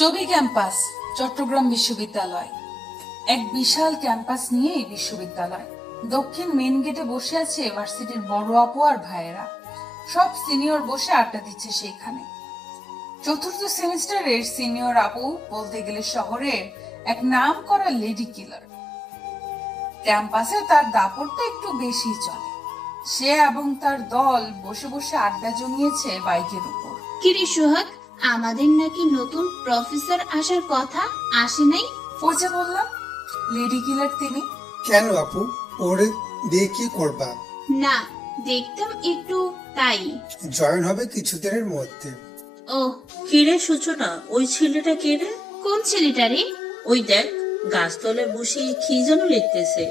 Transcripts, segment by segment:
চবি ক্যাম্পাস, চট্টগ্রাম বিশ্ববিদ্যালয়। এক বিশাল ক্যাম্পাস নিয়ে এই বিশ্ববিদ্যালয়। দক্ষিণ মেন গেটে বসে আছে ভার্সিটির বড় আপু আর ভাইয়েরা। সব সিনিয়র বসে আড্ডা দিচ্ছে সেইখানে। চতুর্থ সেমিস্টারের সিনিয়র আপু বলতে গেলে শহরের এক নাম করা লেডি কিলার। ক্যাম্পাসে তার দাপটটা একটু বেশি চলে। সে এবং তার দল বসে বসে আড্ডা জমিয়েছে বাইকের উপর। কিরে সোহাগ, আমাদের নাকি নতুন প্রফেসর আসার কথা, আসে নাই? ওই যে বললাম, লেডি কিলার তিনি। কেন আপু, ওরে দিয়ে কি করবা? না, দেখতাম একটু, তাই। জয়েন হবে কিছুদিনের মধ্যে। ও, কিরে সূচনা, ওই ছেলেটা কে রে? কোন ছেলেটা রে? ওই দেখ, গাছতলে বসে কি যেন লিখতেছে।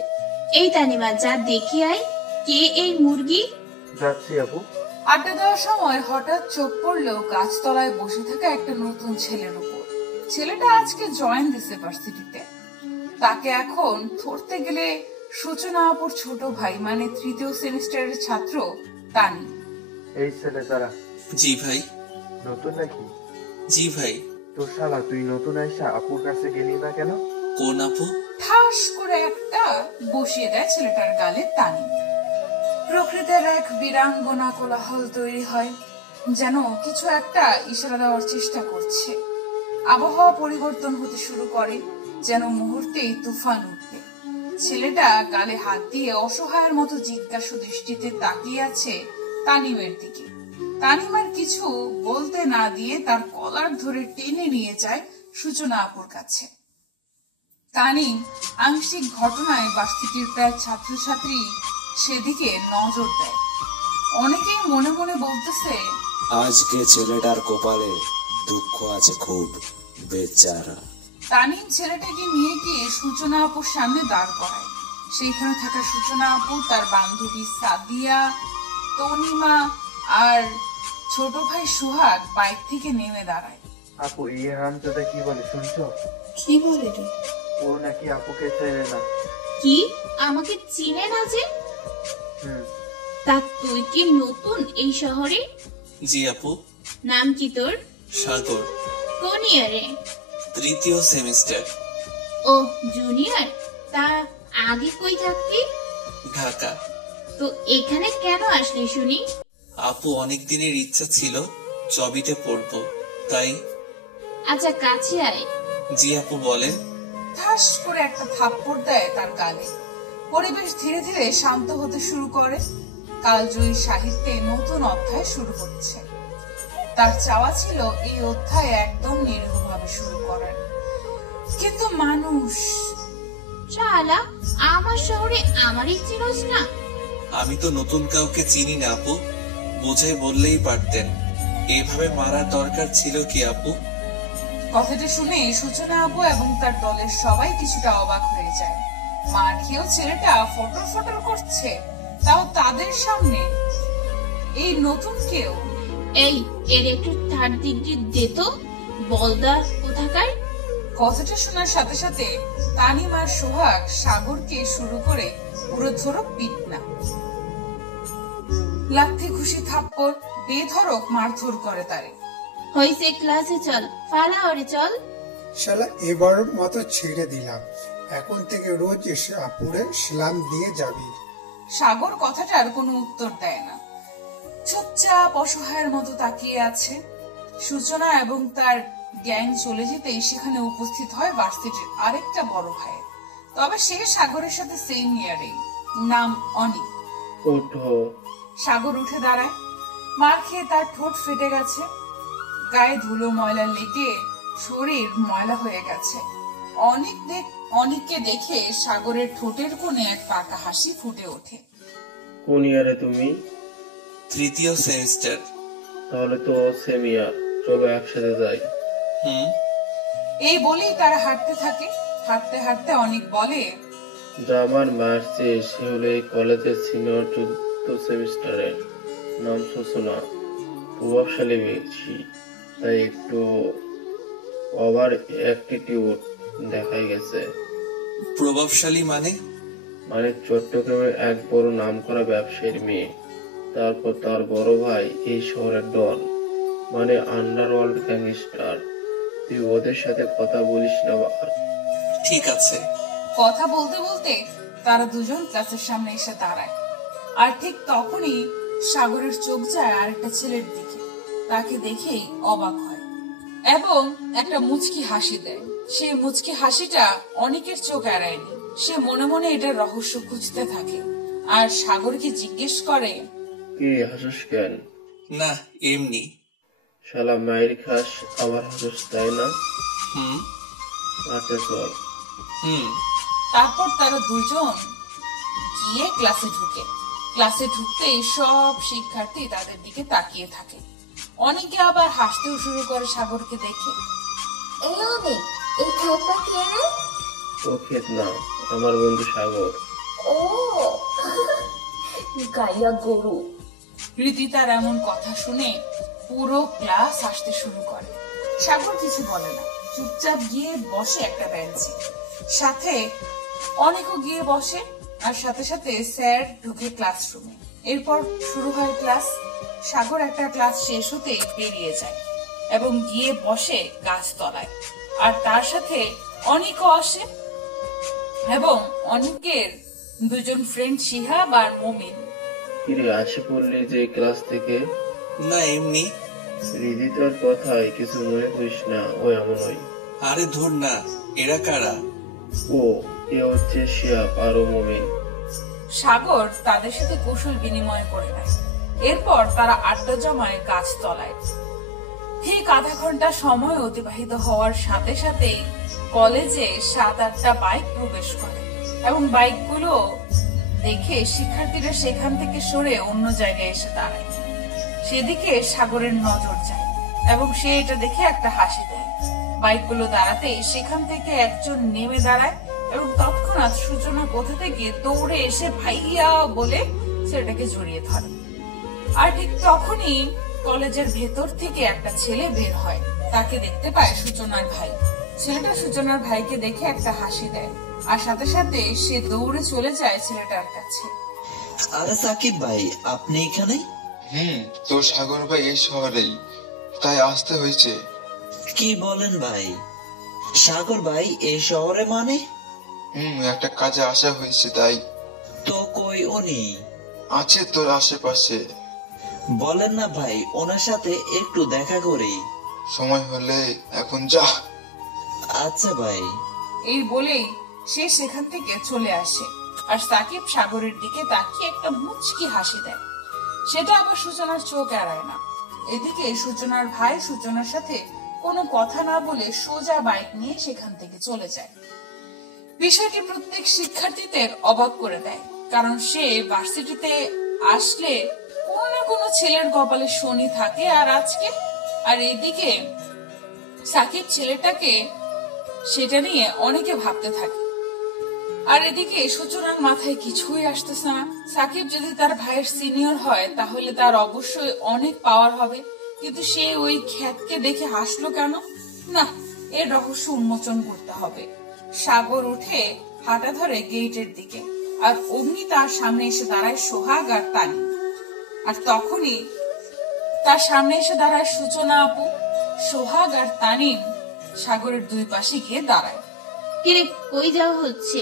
এই তানিমা, যা দেখে আয়, কে এই মুরগি? যাচ্ছি আপু। আড্ডা দেওয়ার সময় হঠাৎ চোখ পড়লো গাছতলায় বসে থাকা একটা নতুন ছেলের উপর। ছেলেটা আজকে জয়েন দিছে ভার্সিটিতে। তাকে এখন ধরতে গেলে সূচনা আপুর ছোট ভাই, মানে তৃতীয় সেমিস্টারের ছাত্র তানি। এই ছেলে তারা। জি ভাই। নতুন নাকি? জি ভাই। তো শালা, তুই নতুন আইসা আপুর কাছে গেলি না কেন? কোন আপু? ঠাস করে একটা বসিয়ে দেয় ছেলেটার গালে তানি। প্রকৃতির এক বীরাঙ্গনা কোলাহল তৈরি হয়, যেন কিছু একটা ইশারা দেওয়ার চেষ্টা করছে। আবহাওয়া পরিবর্তন হতে শুরু করে, যেন মুহূর্তেই তুফান উঠবে। ছেলেটা গালে হাত দিয়ে অসহায়ের মতো জিজ্ঞাসু দৃষ্টিতে তাকিয়ে আছে তানিমের দিকে। তানিমার কিছু বলতে না দিয়ে তার কলার ধরে টেনে নিয়ে যায় সূচনা আপুর কাছে। তানিম আংশিক ঘটনায় ভার্সিটির প্রায় ছাত্রছাত্রী সেদিকে নজর দেয়। অনেকেই মনে মনে বলতেছে, আজকে ছেলেটার কপালে দুঃখ আছে খুব, বেচারা। তানিম ছেলেটাকে নিয়ে গিয়ে সূচনা আপুর সামনে দাঁড় করায়। সেইখানে থাকা সূচনা আপু, তার বান্ধবী সাদিয়া, তনিমা আর ছোট ভাই সুহাগ বাইক থেকে নেমে দাঁড়ায়। আপু, এই হামজাদা কি বলে শুনছো? কি বলে রে? ও নাকি আপুকে চেনে না। কি, আমাকে চিনে না যে? তা তুই কি নতুন এই শহরে? জি আপু। নাম কি তোর? সাগর। কোন ইয়ারে? তৃতীয় সেমিস্টার। ও, জুনিয়র। তা আগে কই থাকতি? ঢাকা। তো এখানে কেন আসলি শুনি? আপু, অনেক দিনের ইচ্ছা ছিল চবিতে পড়বো, তাই। আচ্ছা, কাছে আয়। জি আপু, বলেন। ঠাস করে একটা থাপ্পড় দেয় তার গালে। পরিবেশ ধীরে ধীরে শান্ত হতে শুরু করে। কালজয়ী সাহিত্যে নতুন অধ্যায় শুরু হচ্ছে। তার চাওয়া ছিল এই অধ্যায় একদম নিরীহভাবে শুরু করার, কিন্তু মানুষ। শালা, আমার শহরে আমারই চিনোস না? আমি তো নতুন কাউকে চিনি না আপু, বুঝাই বললেই পারতেন। এভাবে মারার দরকার ছিল কি আপু? কথাটা শুনে সূচনা আপু এবং তার দলের সবাই কিছুটা অবাক হয়ে যায়। মার খেয়েও ছেলেটা ফটর ফটর করছে, তাও তাদের সামনে। এই নতুন কেউ। এই, এর একটু থার্ড ডিগ্রি দে তো, বলদা কোথাকার। কথাটা শোনার সাথে সাথে তানিম আর সোহাগ সাগরকে শুরু করে পুরো ধরো পিটনা, লাথি ঘুষি থাপ্পড় বেধড়ক মারধর করে তারে। হইছে, ক্লাসে চল, ফালা ওরে চল। শালা, এবারের মতো ছেড়ে দিলাম। এখন থেকে রোজ এসে আপুরে সালাম দিয়ে যাবি। সাগর কথাটার কোনো উত্তর দেয় না, চুপচাপ অসহায়ের মতো তাকিয়ে আছে। সূচনা এবং তার গ্যাং চলে যেতেই সেখানে উপস্থিত হয় ভার্সিটির আরেকটা বড় ভাই। তবে সে সাগরের সাথে সেম ইয়ারে, নাম অনিক। ওঠো। সাগর উঠে দাঁড়ায়। মার খেয়ে তার ঠোঁট ফেটে গেছে, গায়ে ধুলো ময়লা লেগে শরীর ময়লা হয়ে গেছে। অনিককে দেখে সাগরের ঠোঁটের কোণে এক পাকা হাসি ফুটে ওঠে। কোন ইয়ারে তুমি? তৃতীয় সেমিস্টার। তাহলে তো সেম ইয়ার, চলো একসাথে যাই। এই বলেই তারা হাঁটতে থাকে। হাঁটতে হাঁটতে অনিক বলে, জামান মার্চে সে হলো এই কলেজের সিনিয়র চতুর্থ সেমিস্টারের, নাম সূচনা। প্রভাবশালী বেশি, তাই একটু ওভার অ্যাটিটিউড দেখাই গেছে। প্রভাবশালী মানে? মানে চট্টগ্রামের এক বড় নামকরা ব্যবসায়ীর মেয়ে। তারপর তার বড় ভাই এই শহরের ডন, মানে আন্ডারওয়ার্ল্ড গ্যাংস্টার। তুই ওদের সাথে কথা বলিস না বাবা। ঠিক আছে। কথা বলতে বলতে তারা দুজন ক্লাসের সামনে এসে দাঁড়ায়। আর ঠিক তখনই সাগরের চোখ যায় আরেকটা ছেলের দিকে। তাকে দেখেই অবাক হয় এবং একটা মুচকি হাসি দেয়। সেই মুচকি হাসিটা অনেকের চোখ এড়ায়নি। সে মনে মনে এটার রহস্য খুঁজতে থাকে আর সাগরকে জিজ্ঞেস করে, কি হাসিস কেন? না, এমনি। শালা মায়ের খাস আবার হাসিস, তাই না? হুম আচ্ছা চল। তারপর তারা দুজন গিয়ে ক্লাসে ঢুকে। ক্লাসে ঢুকতেই সব শিক্ষার্থী তাদের দিকে তাকিয়ে থাকে। অনেকে আবার হাসতেও শুরু করে সাগরকে দেখে। এই অনেক, এই খাতা কে রে? ও ক্ষেত না, আমার বন্ধু সাগর। ও গাইয়া গরু। রীতিতার এমন কথা শুনে পুরো ক্লাস হাসতে শুরু করে। সাগর কিছু বলে না, চুপচাপ গিয়ে বসে একটা বেঞ্চে। সাথে অনেকও গিয়ে বসে আর সাথে সাথে স্যার ঢুকে ক্লাসরুমে। এরপর শুরু হয় ক্লাস। সাগর একটা ক্লাস শেষ হতে বেরিয়ে যায় এবং গিয়ে বসে গাছতলায়। আর তার সাথে অনেকও আসে এবং অনেকের দুজন ফ্রেন্ড শিহাব আর মমিন। কিরে আসে পড়লি যে ক্লাস থেকে? না, এমনি। রিদিতার কথায় কিছু মনে করিস না, ও এমনই। আরে ধুর না, এরা কারা? ও এ হচ্ছে শিহাব আর ও মমিন। সাগর তাদের সাথে কৌশল বিনিময় করে নেয়। এরপর তারা আড্ডা জমায় গাছতলায়। ঠিক আধা ঘন্টা সময় অতিবাহিত হওয়ার সাথে সাথে কলেজে 7-8টা বাইক প্রবেশ করে এবং বাইকগুলো দেখে শিক্ষার্থীরা সেখান থেকে সরে অন্য জায়গায় এসে দাঁড়ায়। সেদিকে সাগরের নজর যায় এবং সে এটা দেখে একটা হাসি দেয়। বাইকগুলো দাঁড়াতে সেখান থেকে একজন নেমে দাঁড়ায় এবং তৎক্ষণাৎ সূচনা কোথা থেকে দৌড়ে এসে ভাইয়া বলে ছেলেটাকে জড়িয়ে ধরে। আর ঠিক তখনই কলেজের ভেতর থেকে একটা ছেলে বের হয়। তাকে দেখতে পায় সূচনার ভাই। ছেলেটা সূচনার ভাইকে দেখে একটা হাসি দেয় আর সাথে সাথে সে দৌড়ে চলে যায় ছেলেটার কাছে। আরে সাকিব ভাই, আপনি এখানে? তো সাগর ভাই এই শহরেই, তাই আসতে হয়েছে। কি বলেন ভাই? সাগর ভাই এই শহরে মানে? একটা কাজে আসা হয়েছে তাই। তো কই উনি? আছে তোর আশেপাশে। বলেন না ভাই, ওনার সাথে একটু দেখা করি। সময় হলে এখন যা। আচ্ছা ভাই। এই বলেই সে সেখান থেকে চলে আসে আর সাকিব সাগরের দিকে তাকিয়ে একটা মুচকি হাসি দেয়। সেটা আবার সূচনার চোখ এড়ায় না। এদিকে সূচনার ভাই সূচনার সাথে কোনো কথা না বলে সোজা বাইক নিয়ে সেখান থেকে চলে যায়। বিষয়টি প্রত্যেক শিক্ষার্থীদের অবাক করে দেয়, কারণ সে ভার্সিটিতে আসলে কোনো না কোনো ছেলের কপালে শনি থাকে আর আজকে। আর এদিকে সাকিব ছেলেটাকে সেটা নিয়ে অনেকে ভাবতে থাকে। আর এদিকে সূচনার মাথায় কিছুই আসতেছে না। সাকিব যদি তার ভাইয়ের সিনিয়র হয় তাহলে তার অবশ্যই অনেক পাওয়ার হবে, কিন্তু সে ওই খ্যাতকে দেখে হাসলো কেন? না, এর রহস্য উন্মোচন করতে হবে। সাগর উঠে হাঁটা ধরে গেটের দিকে আর অমনি তার সামনে এসে দাঁড়ায় সোহাগ আর তানি। আর তখনই তার সামনে এসে দাঁড়ায় সূচনা আপু। সোহাগ আর তানিম সাগরের দুই পাশে গিয়ে দাঁড়ায়। কিরে, কই যাওয়া হচ্ছে?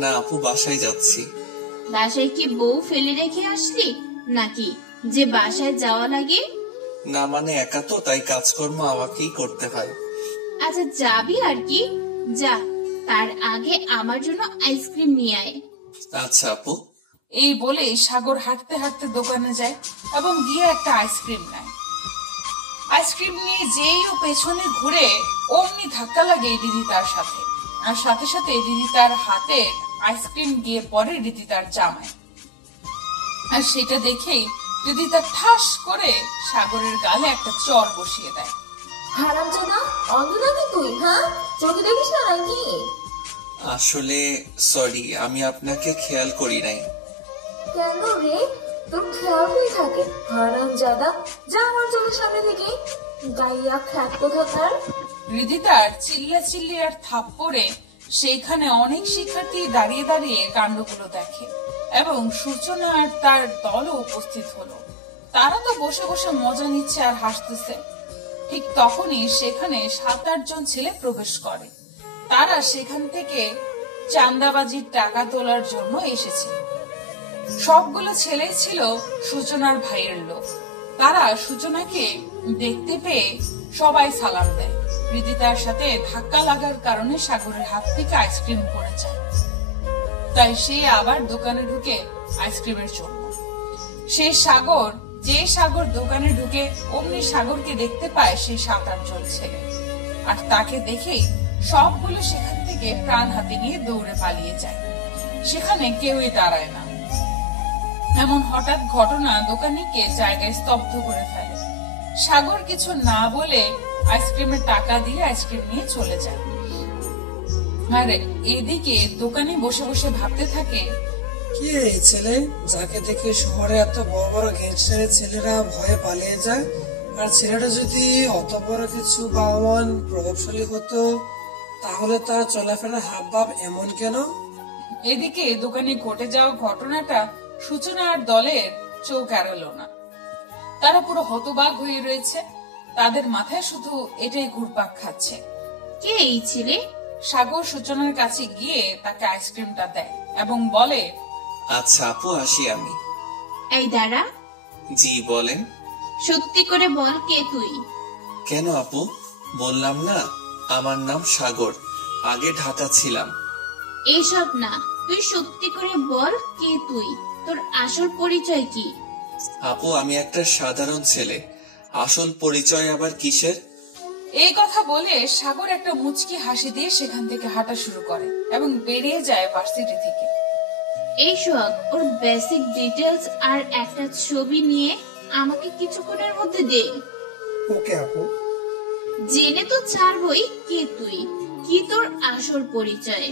না আপু, বাসায় যাচ্ছি। বাসায় কি বউ ফেলে রেখে আসলি নাকি যে বাসায় যাওয়া লাগে? না মানে একা তো, তাই কাজকর্ম আমাকেই করতে হয়। আচ্ছা যাবি আর কি, যা। তার আগে আমার জন্য আইসক্রিম নিয়ে আয়। আচ্ছা আপু। এই বলে সাগর হাঁটতে হাঁটতে দোকানে যায় এবং গিয়ে একটা আইসক্রিম নেয়। আইসক্রিম নিয়ে যেই ও পেছনে ঘুরে অমনি ধাক্কা লাগে রিদিতার সাথে, আর সাথে সাথে রিদিতার হাতে আইসক্রিম গিয়ে পড়ে রিদিতার জামায়। আর সেটা দেখেই রিদিতা ঠাস করে সাগরের গালে একটা চর বসিয়ে দেয়। হারামজাদা, অন্ধ নাকি তুই? চোখে দেখিস না নাকি? আসলে সরি, আমি আপনাকে খেয়াল করি নাই। কেন রে, তোর খেয়াল হয়ে থাকে? হারামজাদা, যা আমার চোখের সামনে থেকে। গাইয়া খ্যাত কোথাকার। রিদিতার চিল্লাচিল্লি আর থাপ্পড়ে সেইখানে অনেক শিক্ষার্থী দাঁড়িয়ে দাঁড়িয়ে কাণ্ডগুলো দেখে এবং সূচনা আর তার দলও উপস্থিত হলো। তারা তো বসে বসে মজা নিচ্ছে আর হাসতেছে। ঠিক তখনই সেখানে 7-8 জন ছেলে প্রবেশ করে। তারা সেখান থেকে চাঁদাবাজির টাকা তোলার জন্য এসেছে। সবগুলো ছেলে ছিল সূচনার ভাইয়ের লোক। তারা সূচনাকে দেখতে পেয়ে সবাই সালাম দেয়। রিদিতার সাথে ধাক্কা লাগার কারণে সাগরের হাত থেকে আইসক্রিম পড়ে যায়, তাই সে আবার দোকানে ঢুকে আইসক্রিমের জন্য। যে সাগর দোকানে ঢুকে অমনি সাগরকে দেখতে পায় সেই 7-8 জন ছেলে, আর তাকে দেখে সবগুলো সেখান থেকে প্রাণ হাতে নিয়ে দৌড়ে পালিয়ে যায়। সেখানে কেউই দাঁড়ায় না। এমন হঠাৎ ঘটনা দোকানিকে জায়গায় স্তব্ধ করে ফেলে। সাগর কিছু না বলে আইসক্রিমের টাকা দিয়ে আইসক্রিম নিয়ে চলে যায়। আর এদিকে দোকানে বসে বসে ভাবতে থাকে, কি এই ছেলে যাকে দেখে শহরে এত বড় বড় গ্যাংস্টারের ছেলেরা ভয়ে পালিয়ে যায়, আর ছেলেটা যদি অত বড় কিছু বাহমান প্রভাবশালী হতো তাহলে তার চলাফেরার হাবভাব এমন কেন? এদিকে দোকানে ঘটে যাওয়া ঘটনাটা সূচনা আর দলের চোখ এড়াল না। তারা পুরো হতবাক হয়ে রয়েছে। তাদের মাথায় শুধু এটাই ঘুরপাক খাচ্ছে, কে এই ছেলে? সাগর সূচনার কাছে গিয়ে তাকে আইসক্রিমটা দেয় এবং বলে, আচ্ছা আপু, আসি আমি। এই দাঁড়া। জি বলেন। সত্যি করে বল, কে তুই? কেন আপু, বললাম না আমার নাম সাগর, আগে ঢাকা ছিলাম। এসব না, তুই সত্যি করে বল, কে তুই? তোর আসল পরিচয় কি? আপু আমি একটা সাধারণ ছেলে, আসল পরিচয় আবার কিসের? এই কথা বলে সাগর একটা মুচকি হাসি দিয়ে সেখান থেকে হাঁটা শুরু করে এবং বেরিয়ে যায় ভার্সিটি থেকে। এই সোহাগ, ওর বেসিক ডিটেলস আর একটা ছবি নিয়ে আমাকে কিছুক্ষণের মধ্যে দে। ওকে আপু। জেনে তো ছাড়বই, কে তুই, কি তোর আসল পরিচয়?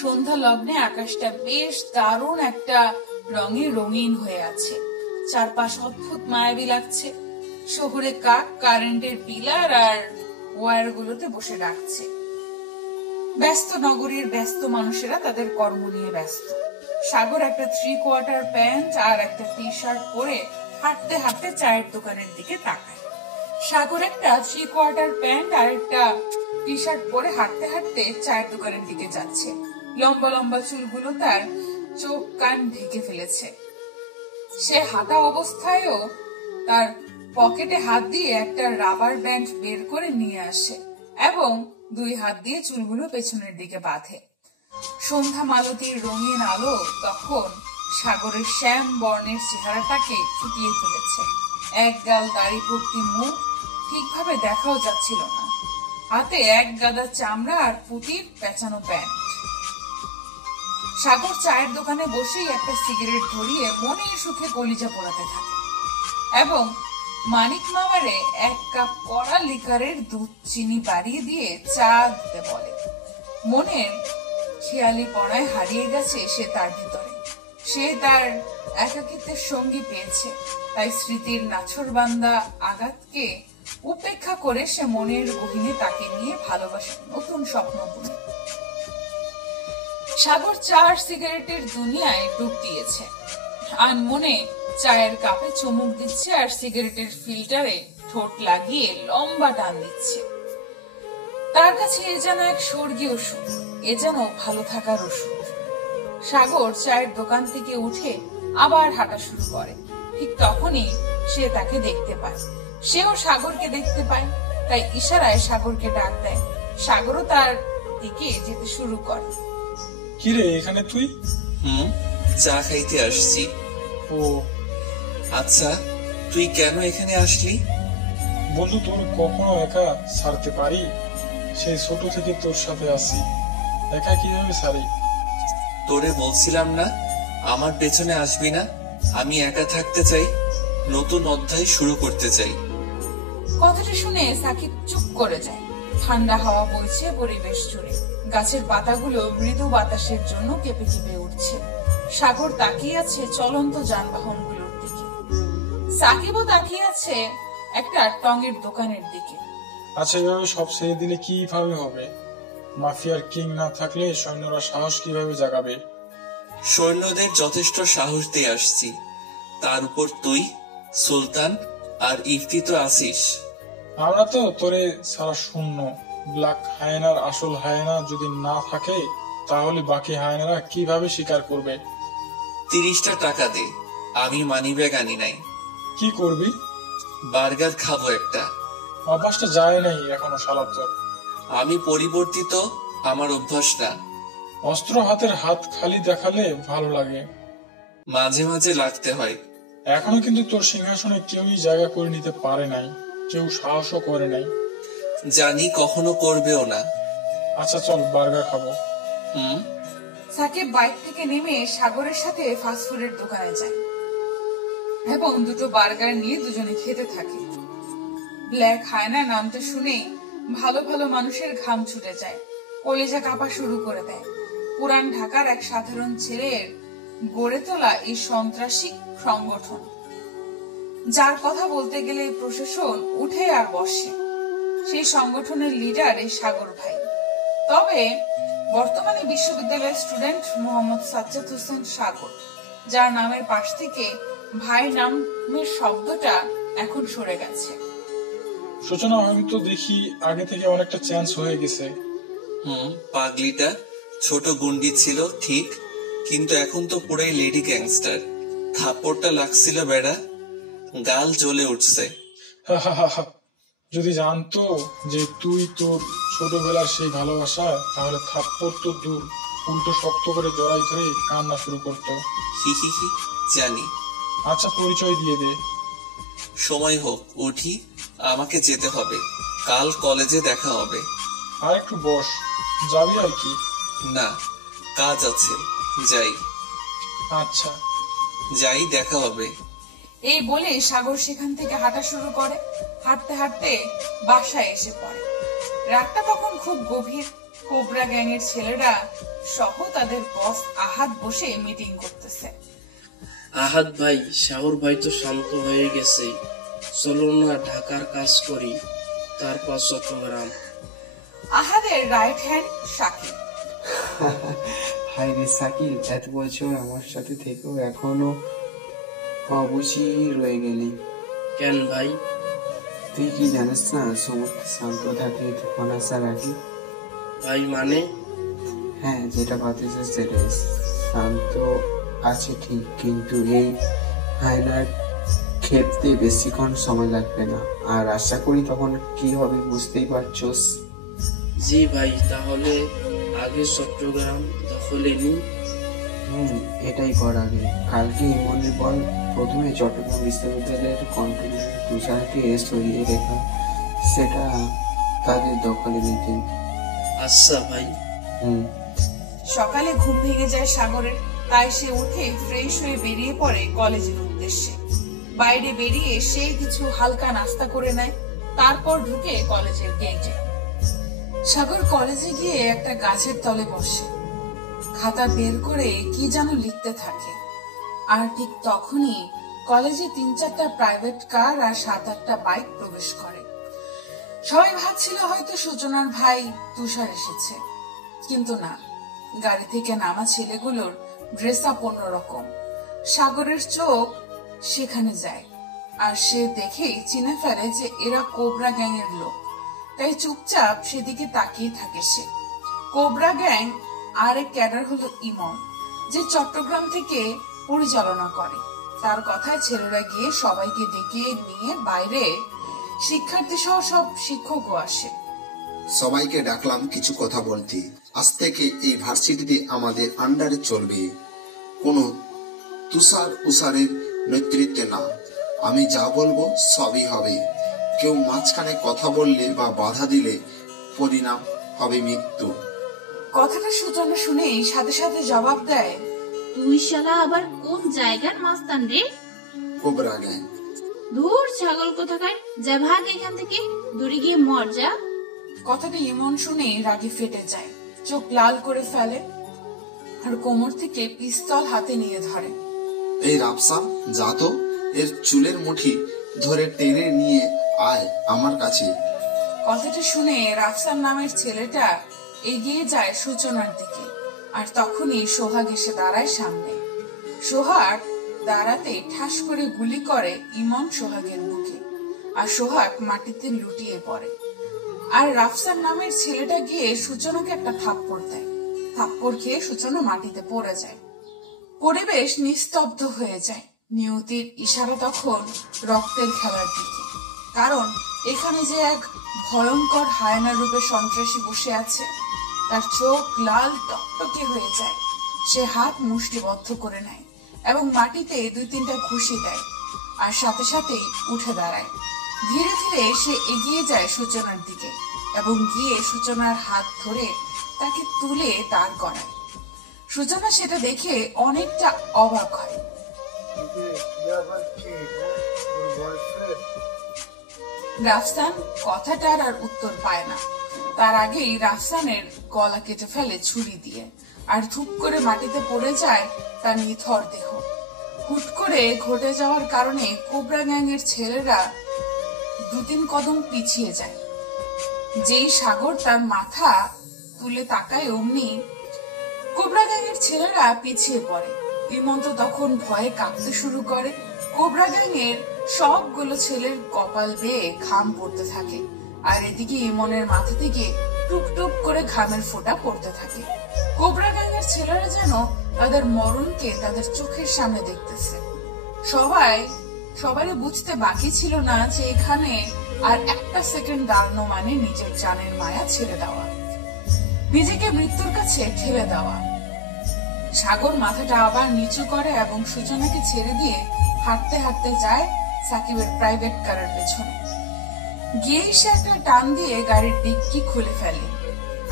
সন্ধ্যা লগ্নে আকাশটা বেশ দারুণ একটা রঙে রঙিন হয়ে আছে। চারপাশ অদ্ভুত মায়াবী লাগছে। শহরে কাক কারেন্টের পিলার আর ওয়্যার গুলোতে বসে ডাকছে। ব্যস্ত নগরীর ব্যস্ত মানুষেরা তাদের কর্ম নিয়ে ব্যস্ত। সাগর একটা 3/4 প্যান্ট আর একটা টি-শার্ট পরে হাঁটতে হাঁটতে চায়ের দোকানের দিকে তাকায়। সাগর একটা 3/4 প্যান্ট আর একটা টি-শার্ট পরে হাঁটতে হাঁটতে চায়ের দোকানের দিকে যাচ্ছে। লম্বা লম্বা চুলগুলো তার চোখ কান ঢেকে ফেলেছে। সে হাঁটা অবস্থায়ও তার পকেটে হাত দিয়ে একটা রাবার ব্যান্ড বের করে নিয়ে আসে এবং 2 হাত দিয়ে চুলগুলো পেছনের দিকে বাঁধে। সন্ধ্যা মালতীর রঙিন আলো তখন সাগরের শ্যাম বর্ণের চেহারাটাকে ফুটিয়ে তুলেছে। এক গাল দাড়ি ভর্তি মুখ ঠিকভাবে দেখাও যাচ্ছিল না। হাতে এক গাদা চামড়া আর পুঁতির পেঁচানো প্যান্ট। সাগর চায়ের দোকানে বসেই একটা সিগারেট ধরিয়ে মনের সুখে কলিজা পোড়াতে থাকে এবং মানিক মামারে 1 কাপ কড়া লিকারের দুধ চিনি বাড়িয়ে দিয়ে চা দিতে বলে। মনের খেয়ালি পড়ায় হারিয়ে গেছে সে তার ভিতরে। সে তার একাকিত্বের সঙ্গী পেয়েছে, তাই স্মৃতির নাছরবান্দা আঘাতকে উপেক্ষা করে সে মনের গহীনে তাকে নিয়ে ভালোবাসার নতুন স্বপ্ন বুনে। সাগর চার সিগারেটের দুনিয়ায় ডুব দিয়েছে। আনমনে চায়ের কাপে চুমুক দিচ্ছে আর সিগারেটের ফিল্টারে ঠোঁট লাগিয়ে লম্বা টান দিচ্ছে। তার কাছে এ যেন এক স্বর্গীয় সুখ, এ যেন ভালো থাকার ওষুধ। সাগর চায়ের দোকান থেকে উঠে আবার হাঁটা শুরু করে। ঠিক তখনই সে তাকে দেখতে পায়। সেও সাগরকে দেখতে পায়, তাই ইশারায় সাগরকে ডাক দেয়। সাগরও তার দিকে যেতে শুরু করে। কিরে, এখানে তুই? চা খাইতে আসছি। ও আচ্ছা, তুই কেন এখানে আসলি? বন্ধু, তোর কখনো একা ছাড়তে পারি? সেই ছোট থেকে তোর সাথে আছি, একা কিভাবে ছাড়ি? তোরে বলছিলাম না আমার পেছনে আসবি না? আমি একা থাকতে চাই, নতুন অধ্যায় শুরু করতে চাই। কথাটা শুনে সাকিব চুপ করে যায়। ঠান্ডা হাওয়া বইছে পরিবেশ জুড়ে। গাছের পাতাগুলো মৃদু বাতাসের জন্য কেঁপে কেঁপে উঠছে। সাগর তাকিয়ে আছে চলন্ত যানবাহনগুলোর দিকে। সাকিবও তাকিয়ে আছে একটা টঙের দোকানের দিকে। আচ্ছা, এভাবে সব ছেড়ে দিলে কিভাবে হবে? মাফিয়ার কিং না থাকলে সৈন্যরা সাহস কিভাবে জাগাবে? সৈন্যদের যথেষ্ট সাহস দিয়ে আসছি, তার উপর তুই, সুলতান আর ইফতি তো আসিস। আমরা তো তোরে সারা শূন্য। ব্ল্যাক হায়নার আসল হায়না যদি না থাকে তাহলে বাকি হায়নারা কিভাবে শিকার করবে? 30টা টাকা দে, আমি মানি ব্যাগ আনি নাই। কি করবি? বার্গার খাবো একটা। অভ্যাসটা যায় নাই এখনো শালা তোর। আমি পরিবর্তিত, আমার অভ্যাস না। অস্ত্র হাতের হাত খালি দেখালে ভালো লাগে, মাঝে মাঝে লাগতে হয়। এখনো কিন্তু তোর সিংহাসনে কেউই জায়গা করে নিতে পারে নাই, কেউ সাহসও করে নাই। জানি কখনো করবেও না। আচ্ছা চল বার্গার খাবো। সাকিব বাইক থেকে নেমে সাগরের সাথে ফাস্টফুডের দোকানে যায় এবং দুটো বার্গার নিয়ে দুজনে খেতে থাকে। ব্ল্যাক হায়না নামটা শুনেই ভালো ভালো মানুষের ঘাম ছুটে যায়, কলিজা কাঁপা শুরু করে দেয়। পুরান ঢাকার এক সাধারণ ছেলের গড়ে তোলা এই সন্ত্রাসী সংগঠন, যার কথা বলতে গেলে প্রশাসন উঠে আর বসে। সেই সংগঠনের লিডার এই সাগর ভাই। তবে বর্তমানে বিশ্ববিদ্যালয়ের স্টুডেন্ট মোহাম্মদ সাজ্জাদ হোসেন সাগর, যার নামের পাশ থেকে ভাই নামের শব্দটা এখন সরে গেছে। সূচনা আমি তো দেখি আগে থেকে অনেকটা চেঞ্জ হয়ে গেছে। পাগলিটা ছোট গুন্ডি ছিল ঠিক, কিন্তু এখন তো পুরাই লেডি গ্যাংস্টার। থাপ্পড়টা লাগছিল বেড়া, গাল জ্বলে উঠছে। যদি জানতো যে তুই তোর ছোটবেলার সেই ভালোবাসা, তাহলে থাপ্পড় তো দূর, উল্টো শক্ত করে জড়াই ধরে কান্না শুরু করতো। হি হি হি, জানি। আচ্ছা পরিচয় দিয়ে দে। সময় হোক, উঠি, আমাকে যেতে হবে। কাল কলেজে দেখা হবে। আর একটু বস, যাবি আর কি? না, কাজ আছে, যাই। আচ্ছা যাই, দেখা হবে। এই বলে সাগর সেখান থেকে হাঁটা শুরু করে। হাঁটতে হাঁটতে বাসায় এসে পড়ে। রাতটা তখন খুব গভীর। কোবরা গ্যাংয়ের ছেলেরা সহ তাদের বস আহাদ বসে মিটিং করতেছে। আহাদ ভাই, সাগর ভাই তো শান্ত হয়ে গেছে, চলো না ঢাকার কাজ করি, তারপর চট্টগ্রাম। আহাদের রাইট হ্যান্ড শাকিল। হাই রে শাকিল, এত বছর আমার সাথে থেকেও এখনো অবশ্যই রয়ে গেলি কেন ভাই? তুই কি জানিস না সমস্ত শান্ত থাকে তখন আশা রাখি। ভাই মানে? হ্যাঁ, যেটা ভাবতেছে সেটাই। শান্ত আছে ঠিক, কিন্তু এই হায়নার ক্ষেপতে বেশিক্ষণ সময় লাগবে না। আর আশা করি তখন কি হবে বুঝতেই পারছোস। জি ভাই, তাহলে আগে চট্টগ্রাম দখলে নি। এটাই কর আগে। কালকে মনে বল, প্রথমে চট্টগ্রাম বিশ্ববিদ্যালয়ের কন্টেনার তুষারকে সরিয়ে রেখা, সেটা তাদের দখলে নিতে। আচ্ছা ভাই। সকালে ঘুম ভেঙে যায় সাগরের, তাই সে উঠে ফ্রেশ হয়ে বেরিয়ে পড়ে কলেজের উদ্দেশ্যে। বাইরে বেরিয়ে সে কিছু হালকা নাস্তা করে নেয়, তারপর ঢুকে কলেজের গেটে। সাগর কলেজে গিয়ে একটা গাছের তলে বসে, খাতা বের করে কি যেন লিখতে থাকে। আর ঠিক তখনই কলেজে 3-4টা প্রাইভেট কার আর 7-8টা বাইক প্রবেশ করে। সবাই ভাবছিল হয়তো সূচনার ভাই তুষার এসেছে, কিন্তু না, গাড়ি থেকে নামা ছেলেগুলোর ড্রেস আপ অন্যরকম। সাগরের চোখ সেখানে যায়, আর সে দেখেই চিনে ফেলে যে এরা কোবরা গ্যাং এর লোক। তাই চুপচাপ সেদিকে তাকিয়ে থাকে সে। কোবরা গ্যাং আর এক ক্যাডার হলো ইমন, যে চট্টগ্রাম থেকে পরিচালনা করে। তার কথায় ছেলেরা গিয়ে সবাইকে ডেকে নিয়ে বাইরে শিক্ষার্থী সহ সব শিক্ষকও আসে। সবাইকে ডাকলাম কিছু কথা বলতে। আজ থেকে এই ভার্সিটিতে আমাদের আন্ডারে চলবে, কোনো তুষারের নেতৃত্বে না। আমি যা বলবো সবই হবে। কেউ মাঝখানে কথা বললে বা বাধা দিলে পরিণাম হবে মৃত্যু। কথাটা সূচনা শুনেই সাথে সাথে জবাব দেয়, তুই শালা আবার কোন জায়গার মাস্তান রে? Cobra gang. দূর ছাগল কোথাকার, যা ভাগ এখান থেকে, দূরে গিয়ে মর যা। কথাটা ইমন শুনে রাগে ফেটে যায়, চোখ লাল করে ফেলে আর কোমর থেকে পিস্তল হাতে নিয়ে ধরে। এই রাফসান, যা তো, এর চুলের মুঠি ধরে টেনে নিয়ে আয় আমার কাছে। কথাটা শুনে রাফসান নামের ছেলেটা এগিয়ে যায় সূচনার দিকে, আর তখনই সোহাগ এসে দাঁড়ায় সামনে। সোহাগ দাঁড়াতে ঠাস করে গুলি করে ইমন সোহাগের বুকে, আর সোহাগ মাটিতে লুটিয়ে পড়ে। আর রাফসান নামের ছেলেটা গিয়ে সূচনাকে একটা থাপ্পড় দেয়। থাপ্পড় খেয়ে সূচনা মাটিতে পড়ে যায়। পরিবেশ নিস্তব্ধ হয়ে যায়। নিয়তির ইশারা তখন রক্তের খেলার দিকে, কারণ এখানে যে এক ভয়ঙ্কর হায়না রূপে সন্ত্রাসী বসে আছে। তার চোখ লাল টকটকে হয়ে যায়। সে হাত মুষ্টিবদ্ধ করে নেয় এবং মাটিতে 2-3টা ঘুষি দেয়, আর সাথে সাথেই উঠে দাঁড়ায়। ধীরে ধীরে সে এগিয়ে যায় সূচনার দিকে এবং গিয়ে সূচনার হাত ধরে তাকে তুলে দাঁড় করায়। সূচনা সেটা দেখে অনেকটা অবাক হয়। রাফসান কথাটার আর উত্তর পায় না। তার আগেই রাফসানের গলা কেটে ফেলে ছুরি দিয়ে, আর ধূপ করে মাটিতে পড়ে যায় তার নিথর দেহ। হুট করে ঘটে যাওয়ার কারণে কোবরা গ্যাংয়ের ছেলেরা 2-3 কদম পিছিয়ে যায়। যেই সাগর তার মাথা তুলে তাকায়, অমনি কোবরা গ্যাংয়ের ছেলেরা পিছিয়ে পড়ে। ইমন তো তখন ভয়ে কাঁপতে শুরু করে। কোবরা গ্যাংয়ের সবগুলো ছেলের কপাল বেয়ে ঘাম পড়তে থাকে, আর এদিকে ইমনের মাথা থেকে টুপ টুপ করে ঘামের ফোঁটা পড়তে থাকে। কোবরা গ্যাংয়ের ছেলেরা যেন তাদের মরণকে তাদের চোখের সামনে দেখতেছে। সবারই বুঝতে বাকি ছিল না যে এখানে আর একটা সেকেন্ড দাঁড়ানো মানে নিজের জানের মায়া ছেড়ে দেওয়া, নিজেকে মৃত্যুর কাছে ঠেলে দেওয়া। সাগর মাথাটা আবার নিচু করে এবং সূচনাকে ছেড়ে দিয়ে হাঁটতে হাঁটতে যায় সাকিবের প্রাইভেট কারের পেছনে। গিয়ে সে একটা টান দিয়ে গাড়ির ডিক্কি খুলে ফেলে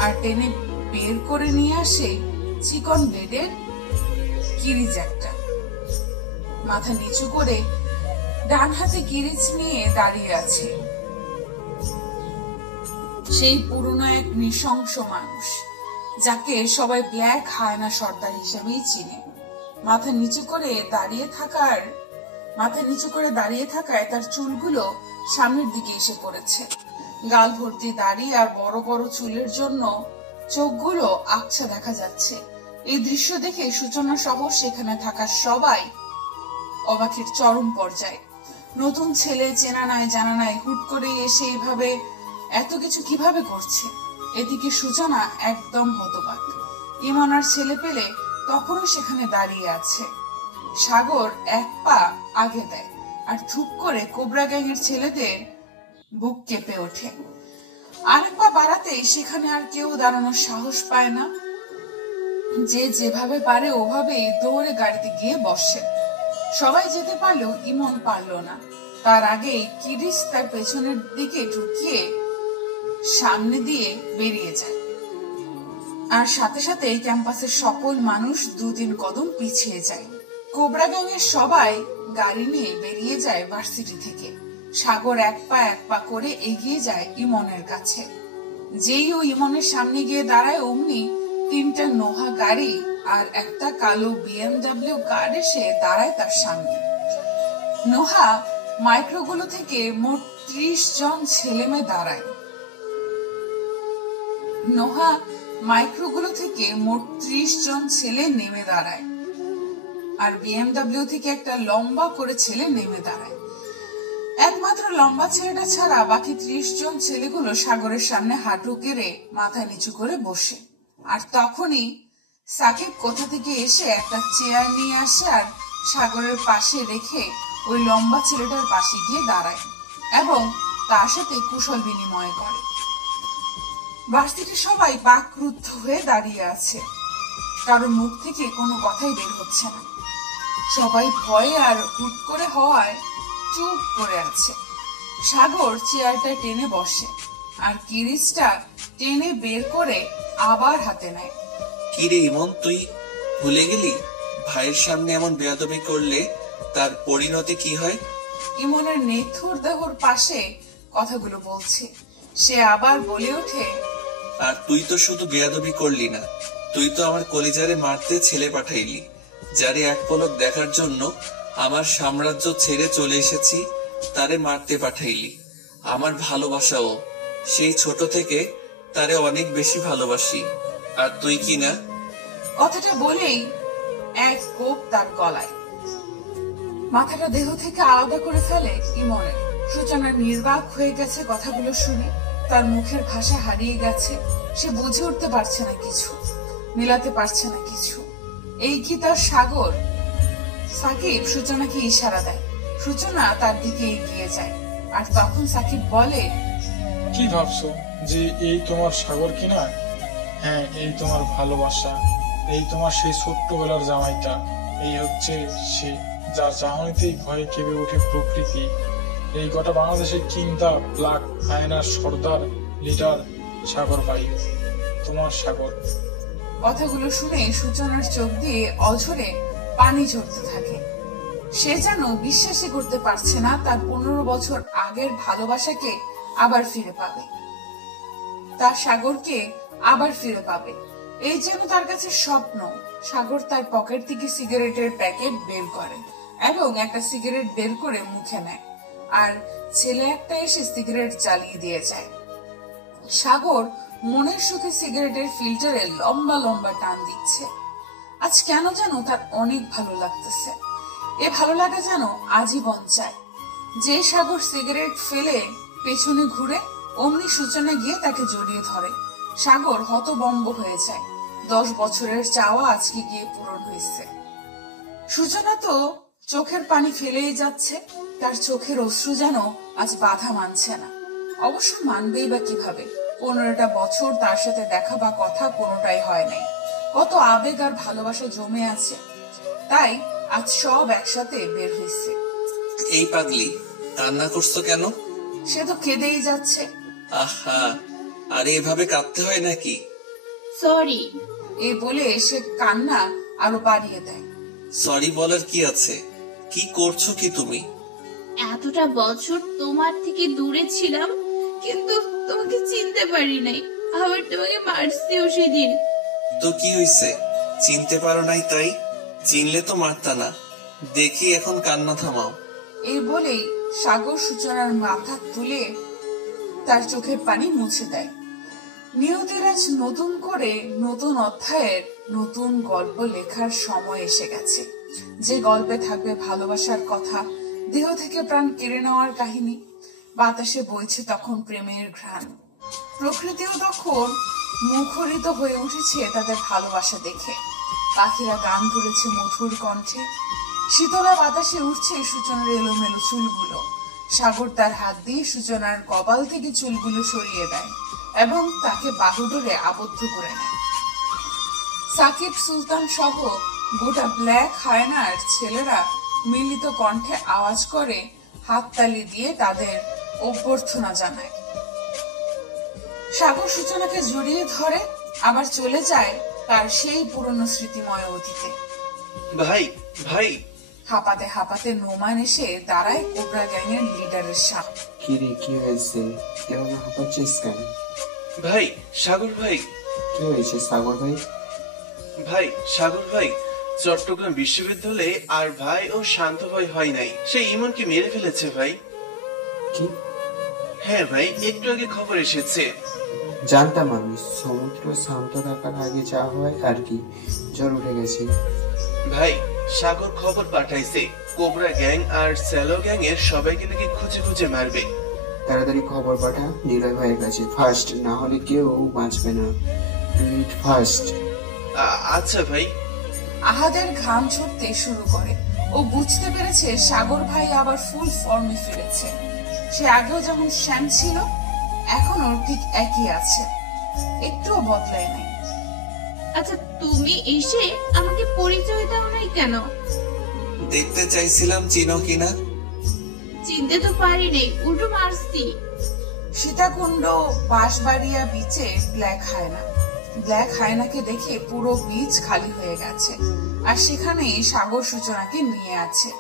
আর টেনে বের করে নিয়ে আসে চিকন ব্লেডের কিরিচ একটা। মাথা নিচু করে ডান হাতে কিরিচ নিয়ে দাঁড়িয়ে আছে সেই পুরনো এক নৃশংস মানুষ, যাকে সবাই ব্ল্যাক হায়না সর্দার হিসেবেই চিনে। মাথা নিচু করে দাঁড়িয়ে থাকায় তার চুলগুলো সামনের দিকে এসে পড়েছে। গাল ভর্তি দাড়ি আর বড় বড় চুলের জন্য চোখগুলো আবছা দেখা যাচ্ছে। এই দৃশ্য দেখে সূচনা সহ সেখানে থাকা সবাই অবাকের চরম পর্যায়ে। নতুন ছেলে, চেনা নাই জানা নাই, হুট করে এসে এইভাবে এত কিছু কিভাবে করছে। এদিকে সূচনা একদম হতবাক। ইমন আর ছেলে পেলে তখনও সেখানে দাঁড়িয়ে আছে। সাগর এক পা আগে দেয় আর ধূপ করে কোবরা গ্যাংয়ের ছেলেদের বুক কেঁপে ওঠে। আরেক পা বাড়াতেই সেখানে আর কেউ দাঁড়ানোর সাহস পায় না। যে যেভাবে পারে ওভাবেই দৌড়ে গাড়িতে গিয়ে বসে। সবাই যেতে পারলেও ইমন পারল না। তার আগে কিরিচ তার পেছনের দিকে ঢুকিয়ে সামনে দিয়ে বেরিয়ে যায়, আর সাথে সাথে ক্যাম্পাসের সকল মানুষ 2-3 কদম পিছিয়ে যায়। কোবরা গ্যাংয়ের সবাই গাড়ি নিয়ে বেরিয়ে যায় ভার্সিটি থেকে। সাগর এক পা করে এগিয়ে যায় ইমনের কাছে। যেই ও ইমনের সামনে গিয়ে দাঁড়ায়, অমনি 3টা নোহা গাড়ি আর একটা কালো BMW কার এসে দাঁড়ায় তার সামনে। নোহা মাইক্রোগুলো থেকে মোট 30 জন ছেলে মেয়ে দাঁড়ায়। নেমে দাঁড়ায়, আর BMW থেকে একটা লম্বা করে ছেলে নেমে দাঁড়ায়। একমাত্র লম্বা ছেলেটা ছাড়া বাকি 30 জন ছেলেগুলো সাগরের সামনে হাঁটু গেড়ে মাথা নিচু করে বসে। আর তখনই সাকিব কোথা থেকে এসে একটা চেয়ার নিয়ে আসে আর সাগরের পাশে রেখে ওই লম্বা ছেলেটার পাশে গিয়ে দাঁড়ায় এবং তার সাথে কুশল বিনিময় করে। ভার্সিটির সবাই বাকরুদ্ধ হয়ে দাঁড়িয়ে আছে। কারোর মুখ থেকে কোনো কথাই বের হচ্ছে না। সবাই ভয়ে আর হুট করে হওয়ায় চুপ করে আছে। সাগর চেয়ারটা টেনে বসে আর কিরিচটা টেনে বের করে আবার হাতে নেয়। কিরে ইমন, তুই ভুলে গেলি ভাইয়ের সামনে এমন বেয়াদবি করলে তার পরিণতি কি হয়? ইমনের নেথুর দেহর পাশে কথাগুলো বলছে। সে আবার বলে ওঠে, আর তুই তো শুধু বেয়াদবি করলি না, তুই তো আমার কলিজারে মারতে ছেলে পাঠাইলি, যারে এক পলক দেখার জন্য আমার সাম্রাজ্য ছেড়ে চলে এসেছি, তারে মারতে পাঠাইলি। আমার ভালোবাসাও সেই ছোট থেকে তারে অনেক বেশি ভালোবাসি, আর তুই কি না? কথাটা বলেই এক কোপ তার গলায়। মাথাটা দেহ থেকে আলাদা করে ফেলে ইমনের। সূচনা নির্বাক হয়ে গেছে কথাগুলো শুনে। তার মুখের ভাষা হারিয়ে গেছে। সে বুঝে উঠতে পারছে না কিছু, মিলাতে পারছে না কিছু। এই কি তার সাগর? সাকিব সূচনাকে ইশারা দেয়। সূচনা তার দিকে এগিয়ে যায়। আর তখন সাকিব বলে, কি ভাবছো যে এই তোমার সাগর কিনা? হ্যাঁ, এই তোমার ভালোবাসা, এই তোমার সেই ছোট্টবেলার জামাইটা, এই হচ্ছে সে যার চাহনিতেই ভয়ে কেঁপে ওঠে প্রকৃতি। এই গোটা বাংলাদেশের চিন্তা ব্ল্যাক হায়নার সর্দার লিডার সাগর ভাই, তোমার সাগর। কথাগুলো শুনে সূচনার চোখ দিয়ে অঝরে পানি ঝরতে থাকে। সে যেন বিশ্বাসই করতে পারছে না তার 15 বছর আগের ভালোবাসাকে আবার ফিরে পাবে, তার সাগরকে আবার ফিরে পাবে। এই যেন তার কাছে স্বপ্ন। সাগর তার পকেট থেকে সিগারেটের প্যাকেট বের করে এবং একটা সিগারেট বের করে মুখে নেয়। আর ছেলে একটা এসে সিগারেট জ্বালিয়ে দিয়ে যায়। সাগর মনের সুখে সিগারেটের ফিল্টারে লম্বা লম্বা টান দিচ্ছে। আজ কেন যেন তার অনেক ভালো লাগতেছে। এ ভালো লাগা যেন আজীবন চায়। যে সাগর সিগারেট ফেলে পেছনে ঘুরে, অমনি সূচনা গিয়ে তাকে জড়িয়ে ধরে। সাগর হতবম্ব হয়ে যায়। 10 বছরের চাওয়া আজকে গিয়ে পূরণ হয়েছে। সূচনা তো চোখের পানি ফেলেই যাচ্ছে। তার চোখের অশ্রু যেন আজ বাধা মানছে না। অবশ্য মানবেই বা কিভাবে? 15টা বছর তার সাথে দেখা বা কথা কোনোটাই হয় নাই। কত আবেগ আর ভালোবাসা জমে আছে, তাই আজ সব একসাথে বের হয়েছে। এই পাগলি, কান্না করছো কেন? সে তো কেঁদেই যাচ্ছে। আহা, আরে এভাবে কাঁদতে হয় নাকি? সরি। এই বলে সে কান্না আরো বাড়িয়ে দেয়। সরি বলার কি আছে? কি করছো কি তুমি? এতটা বছর তোমার থেকে দূরে ছিলাম, কিন্তু তোমাকে চিনতে পারি নাই। আবার তোমাকে মারছিও সেদিন। তো কি হইছে? চিনতে পারো নাই তাই? চিনলে তো মারতা না। দেখি এখন কান্না থামাও। এই বলেই সাগর সূচনার মাথা তুলে তার চোখের পানি মুছে দেয়। নিয়তির আজ নতুন করে নতুন অধ্যায়ের নতুন গল্প লেখার সময় এসে গেছে। যে গল্পে থাকবে ভালোবাসার কথা, দেহ থেকে প্রাণ কেড়ে নেওয়ার কাহিনী। বাতাসে বইছে তখন প্রেমের ঘ্রাণ। প্রকৃতিও তখন মুখরিত হয়ে উঠেছে তাদের ভালোবাসা দেখে। পাখিরা গান ধরেছে মধুর কণ্ঠে। শীতলা বাতাসে উঠছে সূচনার এলোমেলো চুলগুলো। সাগর তার হাত দিয়ে সূচনার কপাল থেকে চুলগুলো সরিয়ে দেয় এবং তাকে বাহুডোরে আবদ্ধ করে নেয়। সাকিব, সুলতান সহ গোটা ব্ল্যাক হায়নার ছেলেরা মিলিত কণ্ঠে আওয়াজ করে হাততালি দিয়ে তাদের অভ্যর্থনা জানায়। সাগর সূচনাকে জড়িয়ে ধরে, আবার চলে যায় তার সেই পুরনো স্মৃতিময় অতীতে। ভাই ভাই। হাঁপাতে হাঁপাতে নোমান এসে দাঁড়ায় কোবরা গ্যাংয়ের লিডারের সামনে। কি রে, কি হয়েছে? এভাবে হাঁপাচ্ছিস কেন? ভাই, সাগর ভাই। কি হয়েছে সাগর ভাই? ভাই, সাগর ভাই চট্টগ্রাম বিশ্ববিদ্যালয়ে আর ভাই ও শান্ত ভাই হয় নাই, সে ইমনকে মেরে ফেলেছে ভাই। কি? হ্যাঁ ভাই, একটু আগে খবর এসেছে। জানতাম আমি, সমুদ্র শান্ত থাকার আগে যা হয় আর কি, জ্বর উঠে গেছে। ভাই, সাগর খবর পাঠাইছে কোবরা গ্যাং আর স্যালো গ্যাং এর সবাইকে নাকি খুঁজে খুঁজে মারবে। তাড়াতাড়ি খবর পাঠা নিলয় ভাইয়ের কাছে ফার্স্ট, না হলে কেউ বাঁচবে না। ফার্স্ট। আচ্ছা ভাই। আহাদের ঘাম ছুটতে শুরু করে। ও বুঝতে পেরেছে সাগর ভাই আবার ফুল ফর্মে ফিরেছে। সে আগেও যেমন শ্যাম ছিল, এখনো ঠিক একই আছে, একটুও বদলায় নাই। আচ্ছা, তুমি এসে আমাকে পরিচয় দাও নাই কেন? দেখতে চাইছিলাম চিনো কিনা। চিনতে তো পারি নাই, উল্টো মারছি। সীতাকুণ্ড বাঁশবাড়িয়া বিচে ব্ল্যাক হায়না। ব্ল্যাক হায়নাকে দেখে পুরো বিচ খালি হয়ে গেছে, আর সেখানে সাগর সূচনাকে নিয়ে আছে।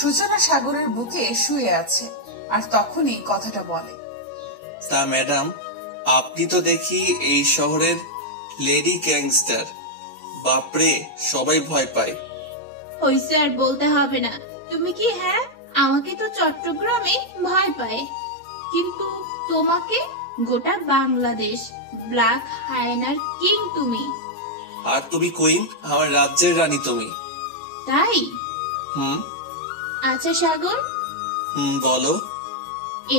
সূচনা সাগরের বুকে শুয়ে আছে, আর তখনই কথাটা বলে। তা ম্যাডাম, আপনি তো দেখি এই শহরের লেডি গ্যাংস্টার। বাপরে, সবাই ভয় পায়। হইছে, আর বলতে হবে না। তুমি কি? হ্যাঁ, আমাকে তো চট্টগ্রামে ভয় পায়, কিন্তু তোমাকে গোটা বাংলাদেশ ব্ল্যাক হায়নার কিং তুমি। আর তুমি কুইন, আমার রাজ্যের রানী তুমি। তাই? হুম। আচ্ছা সাগর, বলো।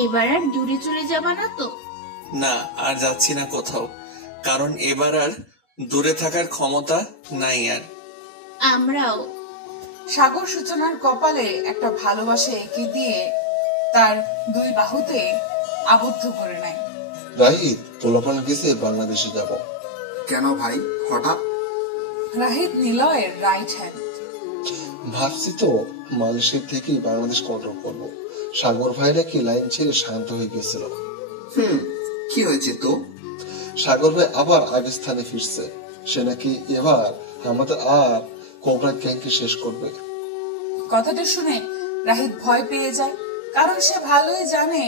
এবার আর দূরে চলে যাবা না তো? না, আর যাচ্ছি না কোথাও, কারণ এবার আর দূরে থাকার ক্ষমতা নাই আর। আমরাও। সাগর সূচনার কপালে একটা ভালোবাসা এঁকে দিয়ে তার দুই বাহুতে আবদ্ধ করে নেয়। রাহিত, পোলাপান গেছে বাংলাদেশে যাব। কেন ভাই হঠাৎ? রাহিত নিলয়ের রাইট হ্যান্ড। ভাবছি তো মালয়েশিয়া থেকেই বাংলাদেশ কন্ট্রোল করব। সাগর ভাই নাকি লাইন ছেড়ে শান্ত হয়ে গেছিল। কি হয়েছে তো? সাগর ভাই আবার আগের স্থানে ফিরছে। সে নাকি এবার আমাদের আর কোবরা গ্যাংকে শেষ করবে। কথাটা শুনে রাহিত ভয় পেয়ে যায়, কারণ সে ভালোই জানে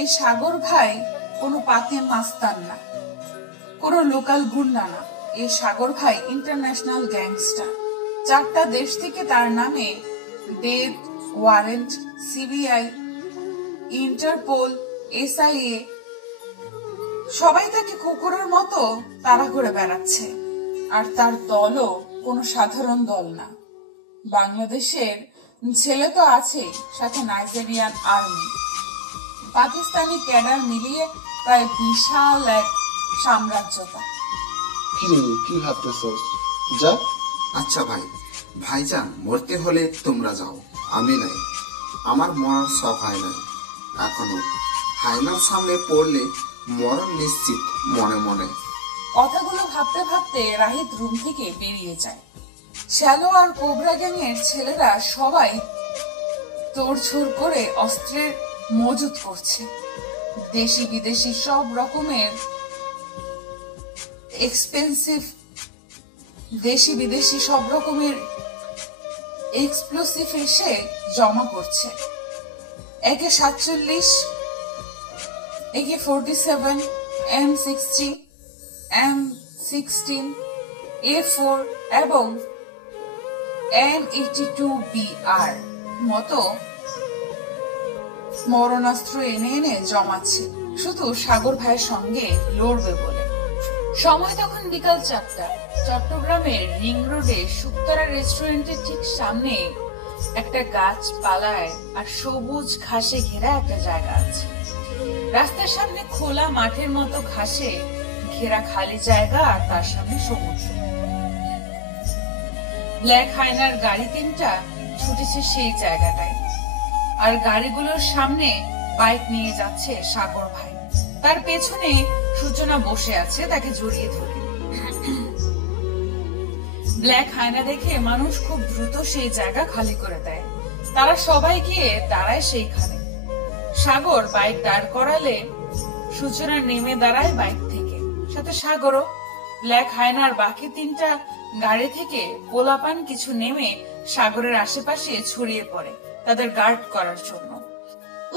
এই সাগর ভাই কোনো পাতে মাস্তান না, কোনো লোকাল গুন্ডা না। এই সাগর ভাই ইন্টারন্যাশনাল গ্যাংস্টার। 4টা দেশ থেকে তার নামে death warrant, CBI, Interpol, SIA সবাই তাকে কুকুরের মতো তাড়া করে বেড়াচ্ছে। আর তার দলও কোনো সাধারণ দল না। বাংলাদেশের ছেলে তো আছে, সাথে নাইজেরিয়ান আর্মি, পাকিস্তানি ক্যাডার মিলিয়ে প্রায় বিশাল এক সাম্রাজ্যতা। কি ভাবতেছ? যা। আচ্ছা ভাই, ভাইজান মরতে হলে তোমরা যাও, আমি নাই। আমার মরার শখ হয় না এখনো। হায়নার সামনে পড়লে মরণ নিশ্চিত মনে মনে। কথাগুলো ভাবতে ভাবতে রাহিত রুম থেকে বেরিয়ে যায়। শ্যালো আর কোবরা গ্যাংয়ের ছেলেরা সবাই তোড়ছড় করে অস্ত্রের মজুত করছে। দেশি বিদেশি সব রকমের এক্সপ্লোসিভ এসে জমা করছে। একে 47, একে 47, M60, M16, A4 এবং M82BR মতো মরণাস্ত্র এনে এনে জমাচ্ছে, শুধু সাগর ভাইয়ের সঙ্গে লড়বে বলে। সময় তখন বিকাল 4টা। চট্টগ্রামের রিং রোডে শুক্তারা রেস্টুরেন্টের ঠিক সামনে একটা গাছপালায় আর সবুজ ঘাসে ঘেরা একটা জায়গা আছে। রাস্তার সামনে খোলা মাঠের মতো ঘাসে ঘেরা খালি জায়গা, আর তার সামনে সমুদ্র। ব্ল্যাক হাইনার গাড়ি 3টা ছুটেছে সেই জায়গাটায়, আর গাড়িগুলোর সামনে বাইক নিয়ে যাচ্ছে সাগর ভাই। তার পেছনে সূচনা বসে আছে, তাকে জড়িয়ে ধরে। ব্ল্যাক হাইনা দেখে মানুষ খুব দ্রুত সেই জায়গা খালি করে দেয়। তারা সবাই গিয়ে দাঁড়ায় সেইখানে। সাগর বাইক দাঁড় করালে সূচনা নেমে দাঁড়ায় বাইক থেকে, সাথে সাগরও। ব্ল্যাক হাইনার বাকি 3টা গাড়ি থেকে পোলাপান কিছু নেমে সাগরের আশেপাশে ছড়িয়ে পড়ে তাদের গার্ড করার জন্য।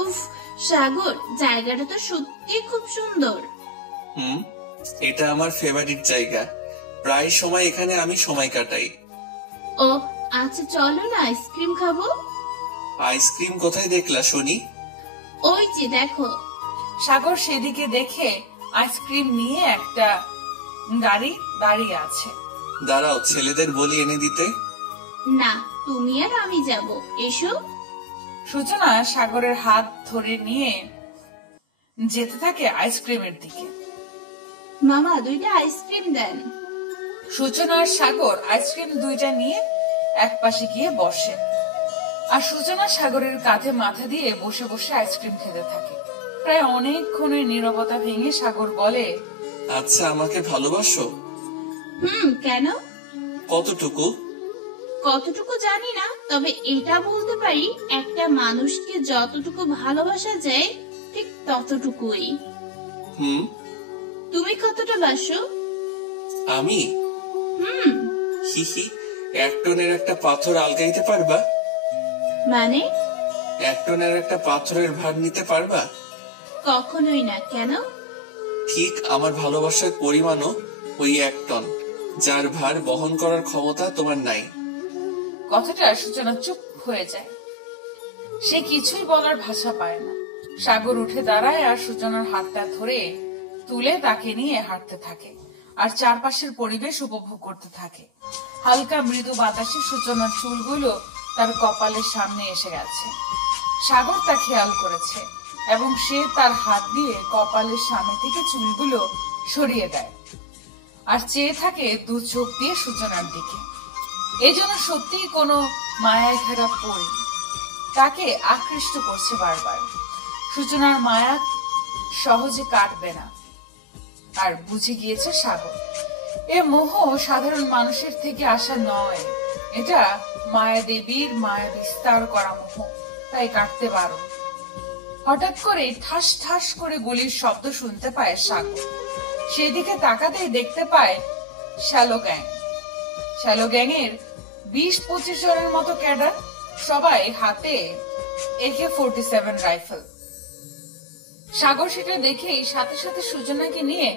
উফ, সাগর, জায়গাটা তো সত্যি খুব সুন্দর। এটা আমার ফেভারিট জায়গা। প্রায় সময় এখানে আমি সময় কাটাই। ও আচ্ছা, চলো না আইসক্রিম খাবো। আইসক্রিম কোথায় দেখলা শুনি? ওই যে দেখো। সাগর সেদিকে দেখে আইসক্রিম নিয়ে একটা গাড়ি দাঁড়িয়ে আছে। দাঁড়াও, ছেলেদের বলি এনে দিতে। না, তুমি আর আমি যাব, এসো। সূচনা সাগরের হাত ধরে নিয়ে যেতে থাকে আইসক্রিমের দিকে। মামা, 2টা আইসক্রিম দেন। সূচনা আর সাগর আইসক্রিম 2টা নিয়ে এক পাশে গিয়ে বসে, আর সূচনা সাগরের কাঁধে মাথা দিয়ে বসে বসে আইসক্রিম খেতে থাকে। প্রায় অনেকক্ষণের নীরবতা ভেঙে সাগর বলে, আচ্ছা, আমাকে ভালোবাসো? কেন? কতটুকু? কতটুকু জানি না, তবে এটা বলতে পারি, একটা মানুষকে যতটুকু ভালোবাসা যায় ঠিক ততটুকুই। তুমি কতটা বাসো? আমি? হিহি, 1 টনের একটা পাথর আলগাইতে পারবা? মানে? 1 টনের একটা পাথরের ভার নিতে পারবা? কখনোই না। কেন? ঠিক আমার ভালোবাসার পরিমাণও ওই 1 টন, যার ভার বহন করার ক্ষমতা তোমার নাই। কথাটা সূচনা চুপ হয়ে যায়। সে কিছুই বলার ভাষা পায় না। সাগর উঠে দাঁড়ায় আর সূচনার হাতটা ধরে তুলে তাকে নিয়ে হাঁটতে থাকে, আর চারপাশের পরিবেশ উপভোগ করতে থাকে। হালকা মৃদু বাতাসে সূচনার চুলগুলো তার কপালের সামনে এসে গেছে। সাগর তা খেয়াল করেছে এবং সে তার হাত দিয়ে কপালের সামনে থেকে চুলগুলো সরিয়ে দেয় আর চেয়ে থাকে দু চোখ দিয়ে সূচনার দিকে। এই জন্য সত্যিই কোনো মায়ায় ঘেরা পড়ি তাকে আকৃষ্ট করছে বারবার। সূচনার মায়া সহজে কাটবে না আর বুঝে গিয়েছে সাগর এ মোহ সাধারণ মানুষের থেকে আসা নয়, এটা মায়া দেবীর মায়া বিস্তার করা মোহ, তাই কাটতে পারো। হঠাৎ করে ঠাস ঠাস করে গুলির শব্দ শুনতে পায় সাগর। সেদিকে তাকাতেই দেখতে পায় শ্যালো গ্যাং। শ্যালো গ্যাং এর 20-25 জনের মতো ক্যাডার, সবাই হাতে AK-47 রাইফেল। সাগর সেটা দেখেই সাথে সাথে সূচনাকে নিয়ে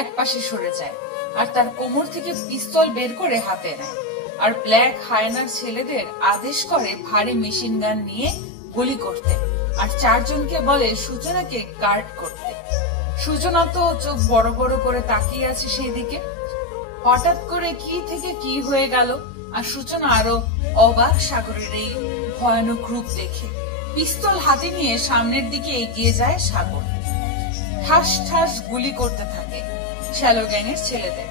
এক পাশে সরে যায় আর তার কোমর থেকে পিস্তল বের করে হাতে নেয় আর ব্ল্যাক হায়নার ছেলেদের আদেশ করে ভারী মেশিন গান নিয়ে গুলি করতে আর 4 জনকে বলে সূচনাকে গার্ড করতে। সূচনা তো চোখ বড় বড় করে তাকিয়ে আছে সেই দিকে। হঠাৎ করে কি থেকে কি হয়ে গেল আর সূচনা আরো অবাক সাগরের এই ভয়ানক রূপ দেখে। পিস্তল হাতে নিয়ে সামনের দিকে এগিয়ে যায় সাগর। ঠাস ঠাস গুলি করতে থাকে শ্যালো গ্যাং এর ছেলেদের।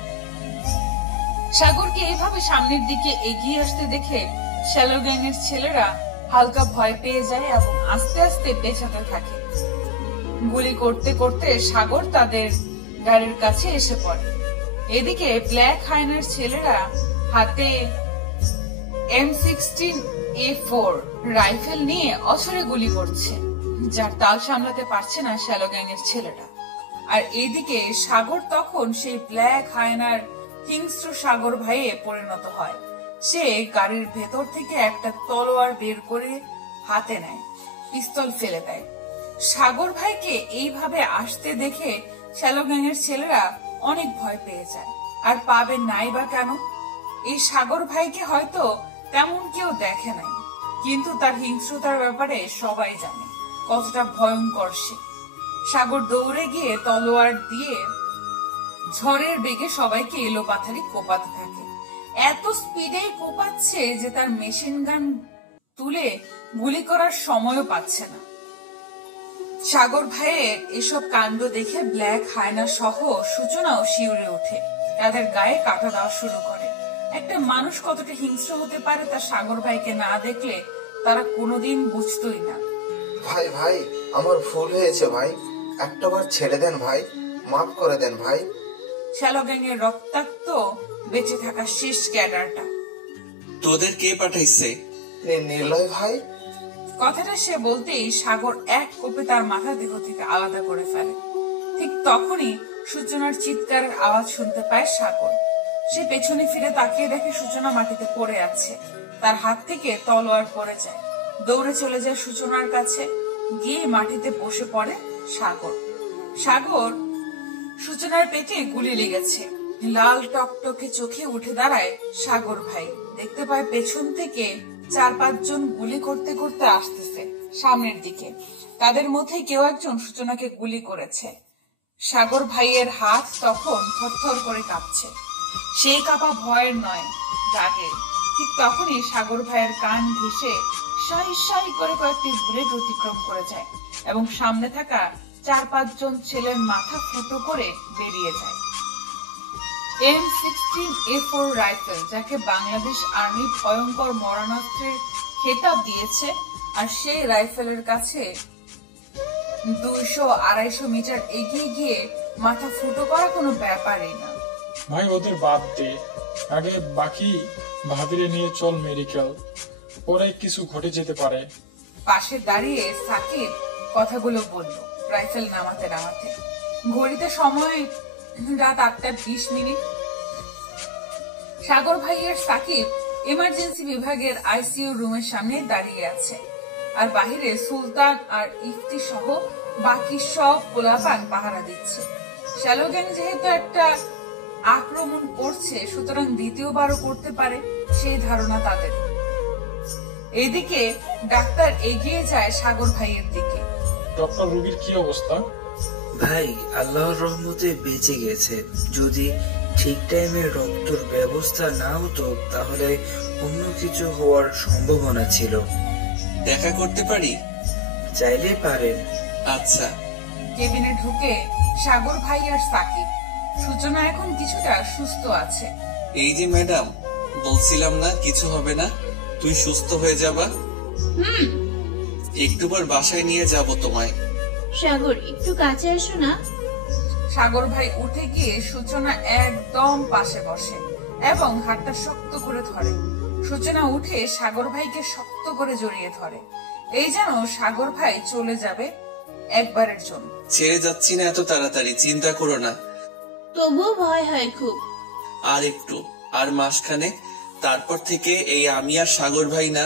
সাগরকে এইভাবে সামনের দিকে এগিয়ে আসতে দেখে শ্যালো গ্যাং এর ছেলেরা হালকা ভয় পেয়ে যায় এবং আস্তে আস্তে পেছাতে থাকে। গুলি করতে করতে সাগর তাদের গাড়ির কাছে এসে পড়ে। এদিকে ব্ল্যাক হাইনার ছেলেরা হাতে M16A4 রাইফেল নিয়ে অছরে গুলি করছে, যার তাল সামলাতে পারছে না শ্যালো গ্যাং এর ছেলেরা। আর এইদিকে সাগর তখন সেই ব্ল্যাক হায়নার হিংস্র সাগর ভাইয়ে পরিণত হয়। সে গাড়ির ভেতর থেকে একটা তলোয়ার বের করে হাতে নেয়, পিস্তল ফেলে দেয়। সাগর ভাইকে এইভাবে আসতে দেখে শ্যালো গ্যাং এর ছেলেরা অনেক ভয় পেয়ে যায়। আর পাবে নাই বা কেন? এই সাগর ভাইকে হয়তো তেমন কেউ দেখে নাই, কিন্তু তার হিংস্রতার ব্যাপারে সবাই জানে কতটা ভয়ঙ্কর সে। সাগর দৌড়ে গিয়ে তলোয়ার দিয়ে ঝড়ের বেগে সবাইকে এলোপাথারি কোপাতে থাকে। এত স্পিডে কোপাচ্ছে যে তার মেশিন গান তুলে গুলি করার সময়ও পাচ্ছে না। সাগর ভাইয়ের এসব কাণ্ড দেখে ব্ল্যাক হায়না সহ সূচনাও শিউরে ওঠে, তাদের গায়ে কাটা দেওয়া শুরু করে। একটা মানুষ কতটা হিংস্র হতে পারে তা সাগর ভাইকে না দেখলে তারা কোনোদিন বুঝতোই না। ভাই ভাই আমার ভুল হয়েছে ভাই, একটাবার ছেড়ে দেন ভাই, মাফ করে দেন ভাই। শ্যালো গ্যাং এর রক্তাক্ত বেঁচে থাকা শেষ ক্যাডারটা। তোদের কে পাঠাইছে? নির্লয় ভাই। কথাটা সে বলতেই সাগর এক কোপে তার মাথা দেহ থেকে আলাদা করে ফেলে। ঠিক তখনই সূচনার চিৎকারের আওয়াজ শুনতে পায় সাগর। সে পেছনে ফিরে তাকিয়ে দেখে সূচনা মাটিতে পড়ে আছে, তার হাত থেকে তলোয়ার পড়ে যায়। দৌড়ে চলে যায় সূচনার কাছে, গিয়ে মাটিতে বসে পড়ে সাগর। সাগর সূচনার পেটে গুলি লেগেছে, লাল টকটকে চোখে উঠে দাঁড়ায় সাগর ভাই। দেখতে পায় পেছন থেকে 4-5 জন গুলি করতে করতে আসতেছে সামনের দিকে। তাদের মধ্যে কেউ একজন সূচনাকে গুলি করেছে। সাগর ভাইয়ের হাত তখন থরথর করে কাঁপছে। সেই কাঁপা ভয়ের নয়, রাগের। ঠিক তখনই সাগর ভাইয়ের কান ঘেঁষে সাই সাই করে কয়েকটি বুলেট অতিক্রম করে যায় এবং সামনে থাকা 4-5 জন ছেলের মাথা ফুটো করে বেরিয়ে যায়। M16A4 রাইফেল, যাকে বাংলাদেশ আর্মি ভয়ঙ্কর মরণাস্ত্রের খেতাব দিয়েছে, আর সেই রাইফেলের কাছে 200-250 মিটার এগিয়ে গিয়ে মাথা ফুটো করা কোনো ব্যাপারই না। ভাই ওদের বাদ দে, আগে বাকি ভাবিরে নিয়ে চল মেডিকেল, পরে কিছু ঘটে যেতে পারে। পাশে দাঁড়িয়ে সাকিব কথাগুলো বলল রাইফেল নামাতে নামাতে। ঘড়িতে সময় রাত 8:20। সাগর ভাইয়ের সাকিব এমার্জেন্সি বিভাগের আইসিইউ রুমের সামনে দাঁড়িয়ে আছে, আর বাহিরে সুলতান আর ইফতি সহ বাকি সব পোলাপান পাহারা দিচ্ছে। শ্যালো গ্যাং যেহেতু একটা আক্রমণ করছে, সুতরাং দ্বিতীয়বারও করতে পারে, সেই ধারণা তাদের। এদিকে ডাক্তার এগিয়ে যায় সাগর ভাইয়ের দিকে। ডক্টর রুগীর কি অবস্থা? ভাই আল্লাহর রহমতে বেঁচে গেছে। যদি ঠিক টাইমে রক্তর ব্যবস্থা না হতো তাহলে অন্য কিছু হওয়ার সম্ভাবনা ছিল। দেখা করতে পারি? চাইলেই পারেন। আচ্ছা। কেবিনে ঢুকে সাগর ভাই আর সাকিব। সূচনা এখন কিছুটা সুস্থ আছে। এই যে ম্যাডাম, বলছিলাম না কিছু হবে না, তুই সুস্থ হয়ে যাবা। একটু পর বাসায় নিয়ে যাব তোমায়। সাগর একটু কাছে এসো না। সাগর ভাই উঠে গিয়ে সূচনা একদম পাশে বসে এবং হাতটা শক্ত করে ধরে। সূচনা উঠে সাগর ভাইকে শক্ত করে জড়িয়ে ধরে, এই যেন সাগর ভাই চলে যাবে একবারের জন্য। ছেড়ে যাচ্ছি না এত তাড়াতাড়ি, চিন্তা করো না। তবুও ভয় হয় খুব। আর একটু, আর মাসখানে, তারপর থেকে এই আমি আর সাগর ভাই না,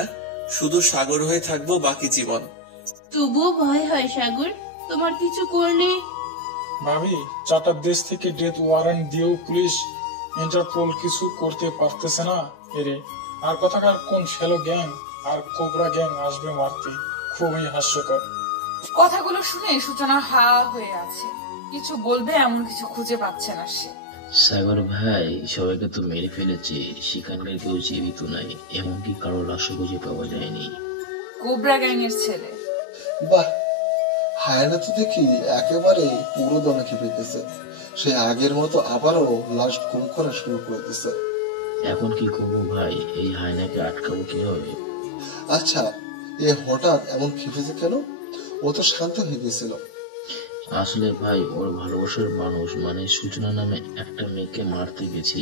শুধু সাগর হয়ে থাকবো বাকি জীবন। তবুও ভয় হয় সাগর, তোমার কিছু করলে। ভাবি, 4টা দেশ থেকে ডেথ ওয়ারেন্ট দিয়েও পুলিশ ইন্টারপোল কিছু করতে পারতেছে না এরে। আর কথাকার কোন শ্যালো গ্যাং আর কোবরা গ্যাং আসবে মারতে? খুবই হাস্যকর। কথাগুলো শুনে সূচনা হা হয়ে আছে, কিছু বলবে এমন কিছু খুঁজে পাচ্ছে না সে। সাগর ভাই সবাইকে তো মেরে ফেলেছে, সেখানকার কেউ জীবিত নাই, এমনকি কারো লাশও খুঁজে পাওয়া যায়নি। কোবরা গ্যাং এর ছেলে। বাহ, হায়না তো দেখি একেবারে পুরো দমে খেপে গেছে। সে আগের মতো আবারও লাশ গুম করা শুরু করে দিছে। এখন কি করবো ভাই, এই হায়নাকে আটকাবো কিভাবে? আচ্ছা, এ হঠাৎ এমন খেপেছে কেন? ও তো শান্ত হয়ে গেছিল। আসলে ভাই, ওর ভালোবাসার মানুষ মানে সূচনা নামে একটা মেয়েকে মারতে গেছি,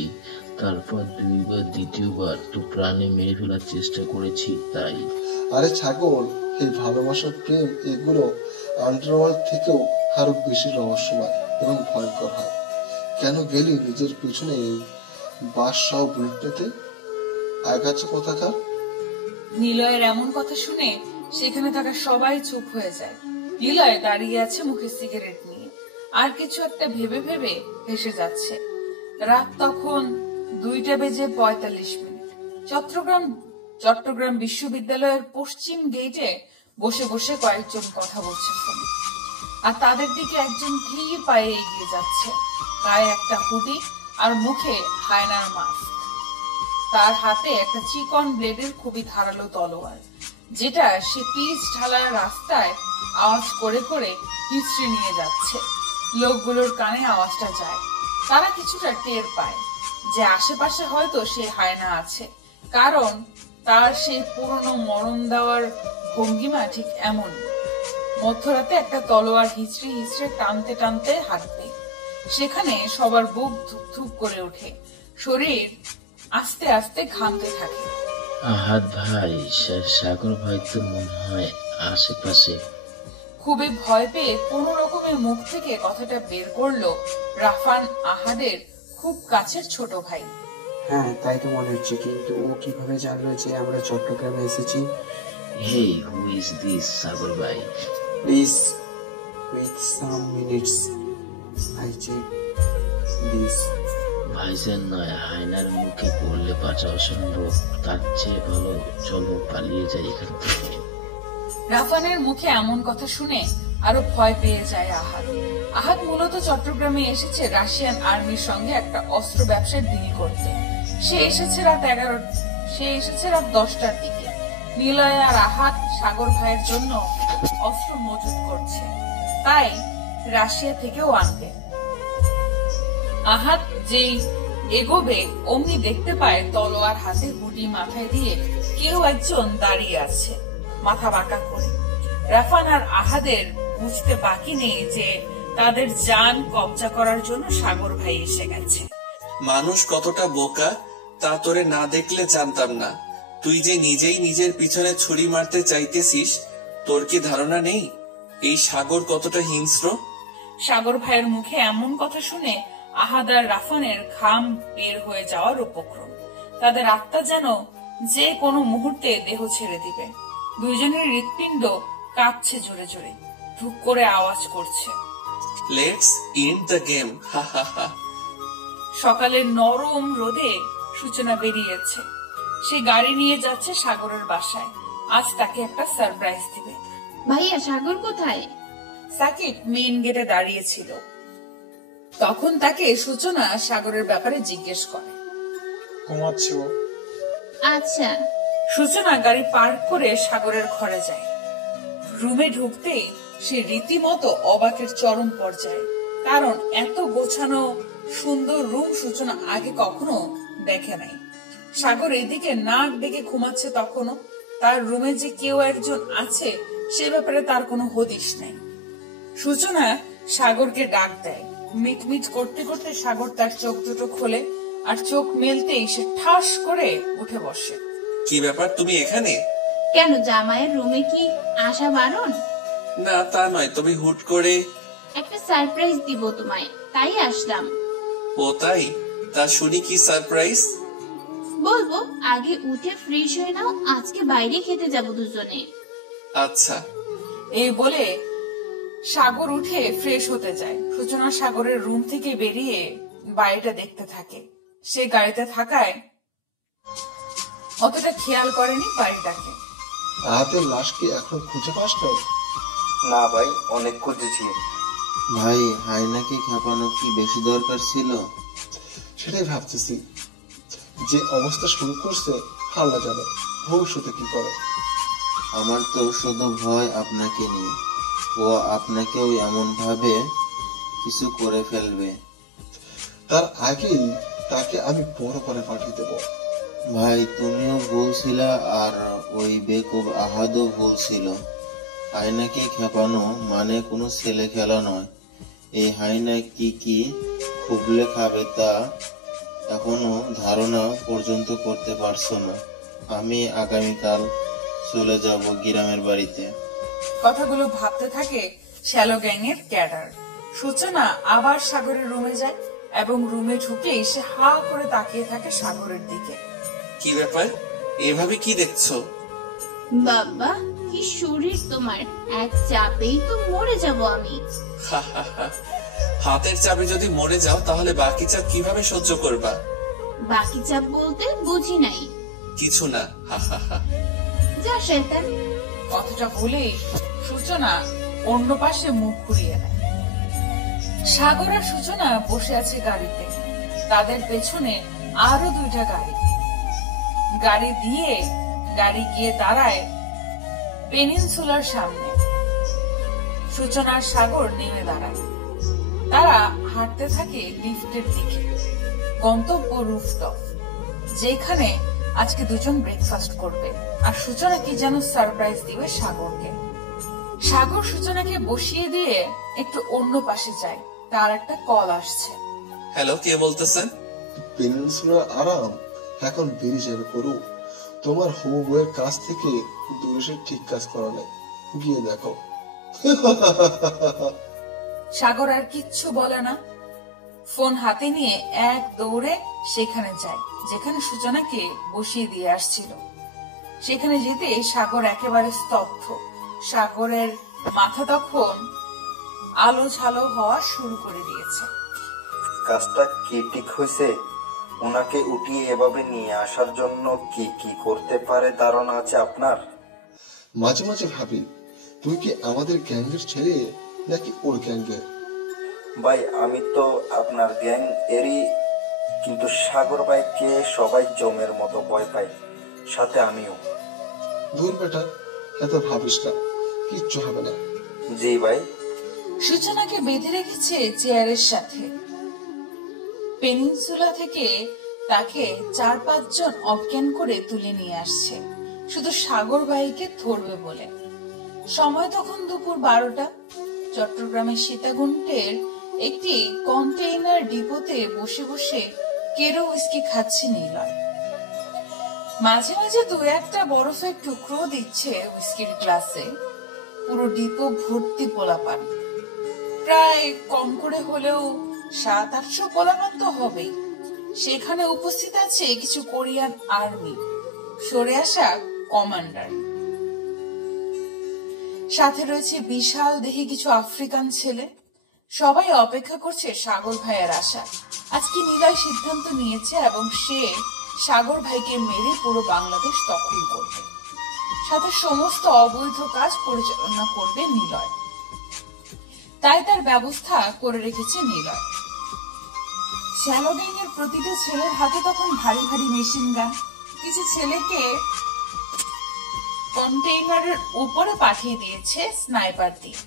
তারপর 2বার, দ্বিতীয়বার তো প্রাণে মেরে ফেলার চেষ্টা করেছি তাই। আরে ছাগল, এই ভালোবাসার প্রেম এগুলো আন্ডারওয়ার্ল্ড থেকেও আরো বেশি রহস্যময় এবং ভয়ঙ্কর হয়। কেন গেলি নিজের পিছনে বাস সহ বুলেট পেতে? আগাচ্ছে কথাকার। নিলয়ের এমন কথা শুনে সেখানে থাকা সবাই চুপ হয়ে যায়। নিলয় দাঁড়িয়ে আছে মুখে সিগারেট নিয়ে, আর কিছু একটা ভেবে ভেবে হেসে যাচ্ছে। রাত তখন 2:45। চট্টগ্রাম বিশ্ববিদ্যালয়ের পশ্চিম গেটে বসে বসে কয়েকজন কথা বলছে ফোনে, আর তাদের দিকে একজন ধীর পায়ে এগিয়ে যাচ্ছে, গায়ে একটা হুডি আর মুখে হায়নার মাস্ক। তার হাতে একটা চিকন ব্লেডের খুবই ধারালো তলোয়ার, যেটা সে পিচ ঢালা রাস্তায় আওয়াজ করে করে হিচড়ে নিয়ে যাচ্ছে। লোকগুলোর কানে আওয়াজটা যায়, তারা কিছুটা টের পায় যে আশেপাশে হয়তো সে হায়না আছে, কারণ তার সেই পুরনো মরণ দেওয়ার ভঙ্গিমা ঠিক এমন। মধ্যরাতে একটা তলোয়ার হিচড়ে হিচড়ে টানতে টানতে হাঁটবে, সেখানে সবার বুক ধুক করে ওঠে, শরীর আস্তে আস্তে ঘামতে থাকে। আহাদ ভাই, সাগর ভাই তো মনে হয় আশেপাশে। খুবই ভয় পেয়ে কোন রকমের মুখ থেকে কথাটা বের করলো রাফান, আহাদের খুব কাছের ছোট ভাই। হ্যাঁ, তাই তো মনে হচ্ছে, কিন্তু ও কিভাবে জানলো যে আমরা চট্টগ্রামে এসেছি? Hey, who is this, সাগর ভাই? Please wait some minutes. I check this. ভাইজান নয়, হায়নার মুখে পড়লে বাঁচা অসম্ভব, তার চেয়ে ভালো চলো পালিয়ে যাই এখান থেকে। রাফানের মুখে এমন কথা শুনে আরো ভয় পেয়ে যায় আহাদ। আহাদ মূলত চট্টগ্রামে এসেছে রাশিয়ান আর্মির সঙ্গে একটা অস্ত্র ব্যবসায় ডিল করতে। সে এসেছে রাত 10টার দিকে। নিলয় আর আহাদ সাগর ভাইয়ের জন্য অস্ত্র মজুত করছে, তাই রাশিয়া থেকেও আনবে। আহাদ যেই এগোবে অমনি দেখতে পায় তলোয়ার হাতে হুডি মাথায় দিয়ে কেউ একজন দাঁড়িয়ে আছে, মাথা বাঁকা করে। রাফান আর আহাদের বুঝতে বাকি নেই যে তাদের জান কবজা করার জন্য সাগর ভাই এসে গেছে। মানুষ কতটা বোকা তা তোরে না দেখলে জানতাম না। তুই যে নিজেই নিজের পিছনে ছুরি মারতে চাইতেছিস, তোর কি ধারণা নেই এই সাগর কতটা হিংস্র? সাগর ভাইয়ের মুখে এমন কথা শুনে আহাদ আর রাফানের ঘাম বের হয়ে যাওয়ার উপক্রম। তাদের আত্মা যেন যে কোনো মুহূর্তে দেহ ছেড়ে দিবে। দুইজনের হৃৎপিণ্ড কাঁপছে জোরে জোরে, ধুক করে আওয়াজ করছে। লেটস এন্ড দ্য গেম, হা হা হা। সকালের নরম রোদে সূচনা বেরিয়েছে। সে গাড়ি নিয়ে যাচ্ছে সাগরের বাসায়। আজ তাকে একটা সারপ্রাইজ দিবে। ভাইয়া, সাগর কোথায়? সাকিব মেইন গেটে দাঁড়িয়েছিল। তখন তাকে সূচনা সাগরের ব্যাপারে জিজ্ঞেস করে। ঘুমাচ্ছে ও। আচ্ছা। সূচনা গাড়ি পার্ক করে সাগরের ঘরে যায়। রুমে ঢুকতেই সে রীতিমতো অবাকের চরম পর্যায়ে, কারণ এত গোছানো সুন্দর রুম সূচনা আগে কখনো দেখে নাই। সাগর এদিকে নাক ডেকে ঘুমাচ্ছে, তখনও তার রুমে যে কেউ একজন আছে সে ব্যাপারে তার কোনো হদিশ নেই। সূচনা সাগরকে ডাক দেয়। মিটমিট করতে করতে সাগর তার চোখ দুটো খোলে, আর চোখ মেলতেই সে ঠাস করে উঠে বসে। কি ব্যাপার, তুমি এখানে? কেন, জামাইয়ের রুমে কি আসা বারণ? না তা নয়, তুমি হুট করে। একটা সারপ্রাইজ দিব তোমায়, তাই আসলাম। ও তাই? তা শুনি কি সারপ্রাইজ? বলবো, আগে উঠে ফ্রেশ হয়ে নাও, আজকে বাইরে খেতে যাব দুজনে। আচ্ছা। এই বলে সাগর উঠে ফ্রেশ হতে যায়। সূচনা সাগরের রুম থেকে বেরিয়ে বাড়িটা দেখতে থাকে। সে গাড়িতে থাকায় অতটা খেয়াল করেনি বাড়িটাকে। আহাতের লাশ কি এখন খুঁজে পাস নাই? না ভাই, অনেক খুঁজেছি। ভাই, হাইনাকে খেপানো কি বেশি দরকার ছিল? সেটাই ভাবতেছি। যে অবস্থা শুরু করছে আল্লাহ জানে ভবিষ্যতে কি করে। আমার তো শুধু ভয় আপনাকে নিয়ে, ও আপনাকেও এমন ভাবে কিছু করে ফেলবে। তার আগেই তাকে আমি বড় করে পাঠিয়ে দেব। ভাই, তুমিও বলছিলা আর ওই বেকুব আহাদও বলছিল, হাইনাকে খেপানো মানে কোনো ছেলে খেলা নয়। এই হাইনা কি কি খুবলে খাবে তা এখনো ধারণা পর্যন্ত করতে পারছো না। আমি আগামীকাল চলে যাব গ্রামের বাড়িতে। কথাগুলো ভাবতে থাকে শ্যালো গ্যাং এর ক্যাডার। সূচনা আবার সাগরের রুমে যায় এবং রুমে ঢুকে সে হা করে তাকিয়ে থাকে সাগরের দিকে। কি ব্যাপার, এভাবে কি দেখছো? বাবা, কি শরীর তোমার, এক চাপেই তো মরে যাব আমি। হাতের চাপে যদি মরে যাও তাহলে বাকি চাপ কিভাবে সহ্য করবা? বাকি চাপ বলতে বুঝি নাই। কিছু না। যা শয়তান। কথাটা বলে সূচনা অন্য পাশে মুখ ঘুরিয়ে নেয়। সাগর আর সূচনা বসে আছে গাড়িতে। তাদের পেছনে আরো দুইটা গাড়ি। গাড়ি গিয়ে দাঁড়ায় পেনিনসুলার সামনে। সূচনা আর সাগর নেমে দাঁড়ায়। তারা হাঁটতে থাকে লিফটের দিকে, গন্তব্য রুফটপ, যেখানে আজকে দুজন ব্রেকফাস্ট করবে। আর সূচনা কি যেন সারপ্রাইজ দিবে সাগরকে। সাগর সূচনাকে বসিয়ে দিয়ে একটু অন্য পাশে যায়। তার একটা কল আসছে। হ্যালো, কে বলতেছেন? পেনিনসুলার আরাম এখন বেরিয়ে যাবে করু। তোমার হবু বউয়ের কাছ থেকে দূরে ঠিক কাজ করা নেই, গিয়ে দেখো। সাগর আর কিচ্ছু বলে না। ফোন হাতে নিয়ে এক দৌড়ে সেখানে যায় যেখানে সূচনাকে বসিয়ে দিয়ে আসছিল। সেখানে যেতে সাগর একেবারে স্তব্ধ। সাগরের মাথা তখন আলো ঝালো হওয়া শুরু করে দিয়েছে। কাজটা কি ঠিক হয়েছে? ওনাকে উঠিয়ে এভাবে নিয়ে আসার জন্য কি কি করতে পারে ধারণা আছে আপনার? মাঝে মাঝে ভাবি, তুই কি আমাদের গ্যাংয়ের ছেলে নাকি ওর গ্যাংয়ের? ভাই, আমি তো আপনার গ্যাং এরই, কিন্তু সাগর ভাইকে সবাই জমের মতো ভয় পায়, সাথে আমিও। দূর বেটা, এত ভাবিস না, কিচ্ছু হবে না। জি ভাই। সূচনাকে বেঁধে রেখেছে চেয়ারের সাথে। পেনিনসুলা থেকে তাকে 4-5 জন অজ্ঞান করে তুলে নিয়ে আসছে শুধু সাগর ভাইকে ধরবে বলে। সময় তখন দুপুর 12টা। চট্টগ্রামের সীতাকুণ্ডের একটি কন্টেইনার ডিপোতে বসে বসে কেরো উইস্কি খাচ্ছে নিলয়। মাঝে মাঝে 2-1টা বরফের টুকরো দিচ্ছে উইস্কির গ্লাসে। পুরো ডিপো ভর্তি পোলাপান, প্রায় কম করে হলেও 700-800 পোলাপান তো হবেই। সেখানে উপস্থিত আছে কিছু কোরিয়ান আর্মি, সরে আসা কমান্ডার, সাথে রয়েছে বিশাল দেহি কিছু আফ্রিকান ছেলে। সবাই অপেক্ষা করছে সাগর ভাইয়ের আশা। আজকে নিলয় সিদ্ধান্ত নিয়েছে এবং সে সাগর ভাইকে মেরে পুরো বাংলাদেশ দখল করবে, সাথে সমস্ত অবৈধ কাজ পরিচালনা করবে নিলয়। তাই তার ব্যবস্থা করে রেখেছে নিলয়। শ্যালো গ্যাংয়ের প্রতিটা ছেলের হাতে তখন ভারী ভারী মেশিন গান। কিছু ছেলেকে কন্টেইনারের উপরে পাঠিয়ে দিয়েছে স্নাইপার দিয়ে।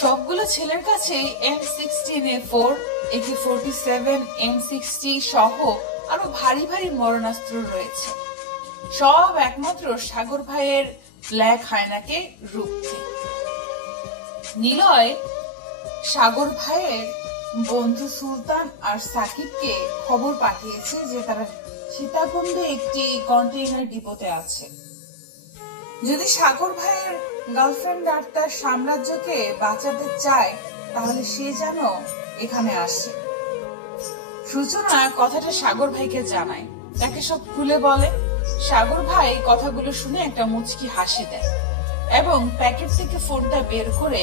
সবগুলো ছেলের কাছে M16A4, AK-47, M60 সহ আরো ভারী ভারী মরণাস্ত্র রয়েছে, সব একমাত্র সাগর ভাইয়ের ব্ল্যাক হায়নাকে রুখতে। নিলয় সাগর ভাইয়ের বন্ধু সুলতান আর সাকিবকে খবর পাঠিয়েছে যে তারা সীতাকুণ্ডে একটি কন্টেইনার ডিপোতে আছে। যদি সাগর ভাইয়ের গার্লফ্রেন্ড আর তার সাম্রাজ্যকে বাঁচাতে চায় তাহলে সে যেন এখানে আসে। সূচনা কথাটা সাগর ভাইকে জানায়, তাকে সব খুলে বলে। সাগর ভাই কথাগুলো শুনে একটা মুচকি হাসি দেয় এবং প্যাকেট থেকে ফোনটা বের করে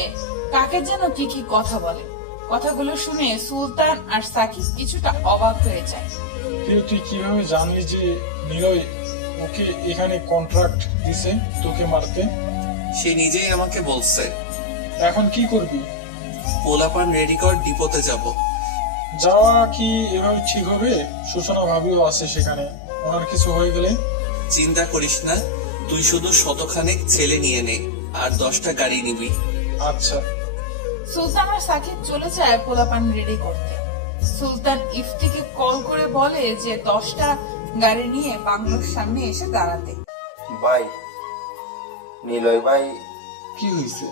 কাকে যেন কি কি কথা বলে। কথাগুলো শুনে সুলতান আর সাকিব কিছুটা অবাক হয়ে যায়। তুই কিভাবে জানলি যে নিলয় ওকে এখানে কন্ট্রাক্ট দিছে তোকে মারতে? সে নিজেই আমাকে বলছে। এখন কি করবি? পোলাপান রেডি কর, ডিপোতে যাব। যাওয়া কি এভাবে ঠিক হবে? সূচনা ভাবিও আছে সেখানে, ওনার কিছু হয়ে গেলে? চিন্তা করিস না, তুই শুধু শতখানেক ছেলে নিয়ে নে আর 10টা গাড়ি নিবি। আচ্ছা। সুলতান আর সাকিব চলে যায় পোলাপান রেডি করতে। সুলতান ইফতিকে কল করে বলে যে 10টা গাড়ি নিয়ে বাংলোর সামনে এসে দাঁড়াতে। ভাই, নিলয় ভাই। কি হয়েছে?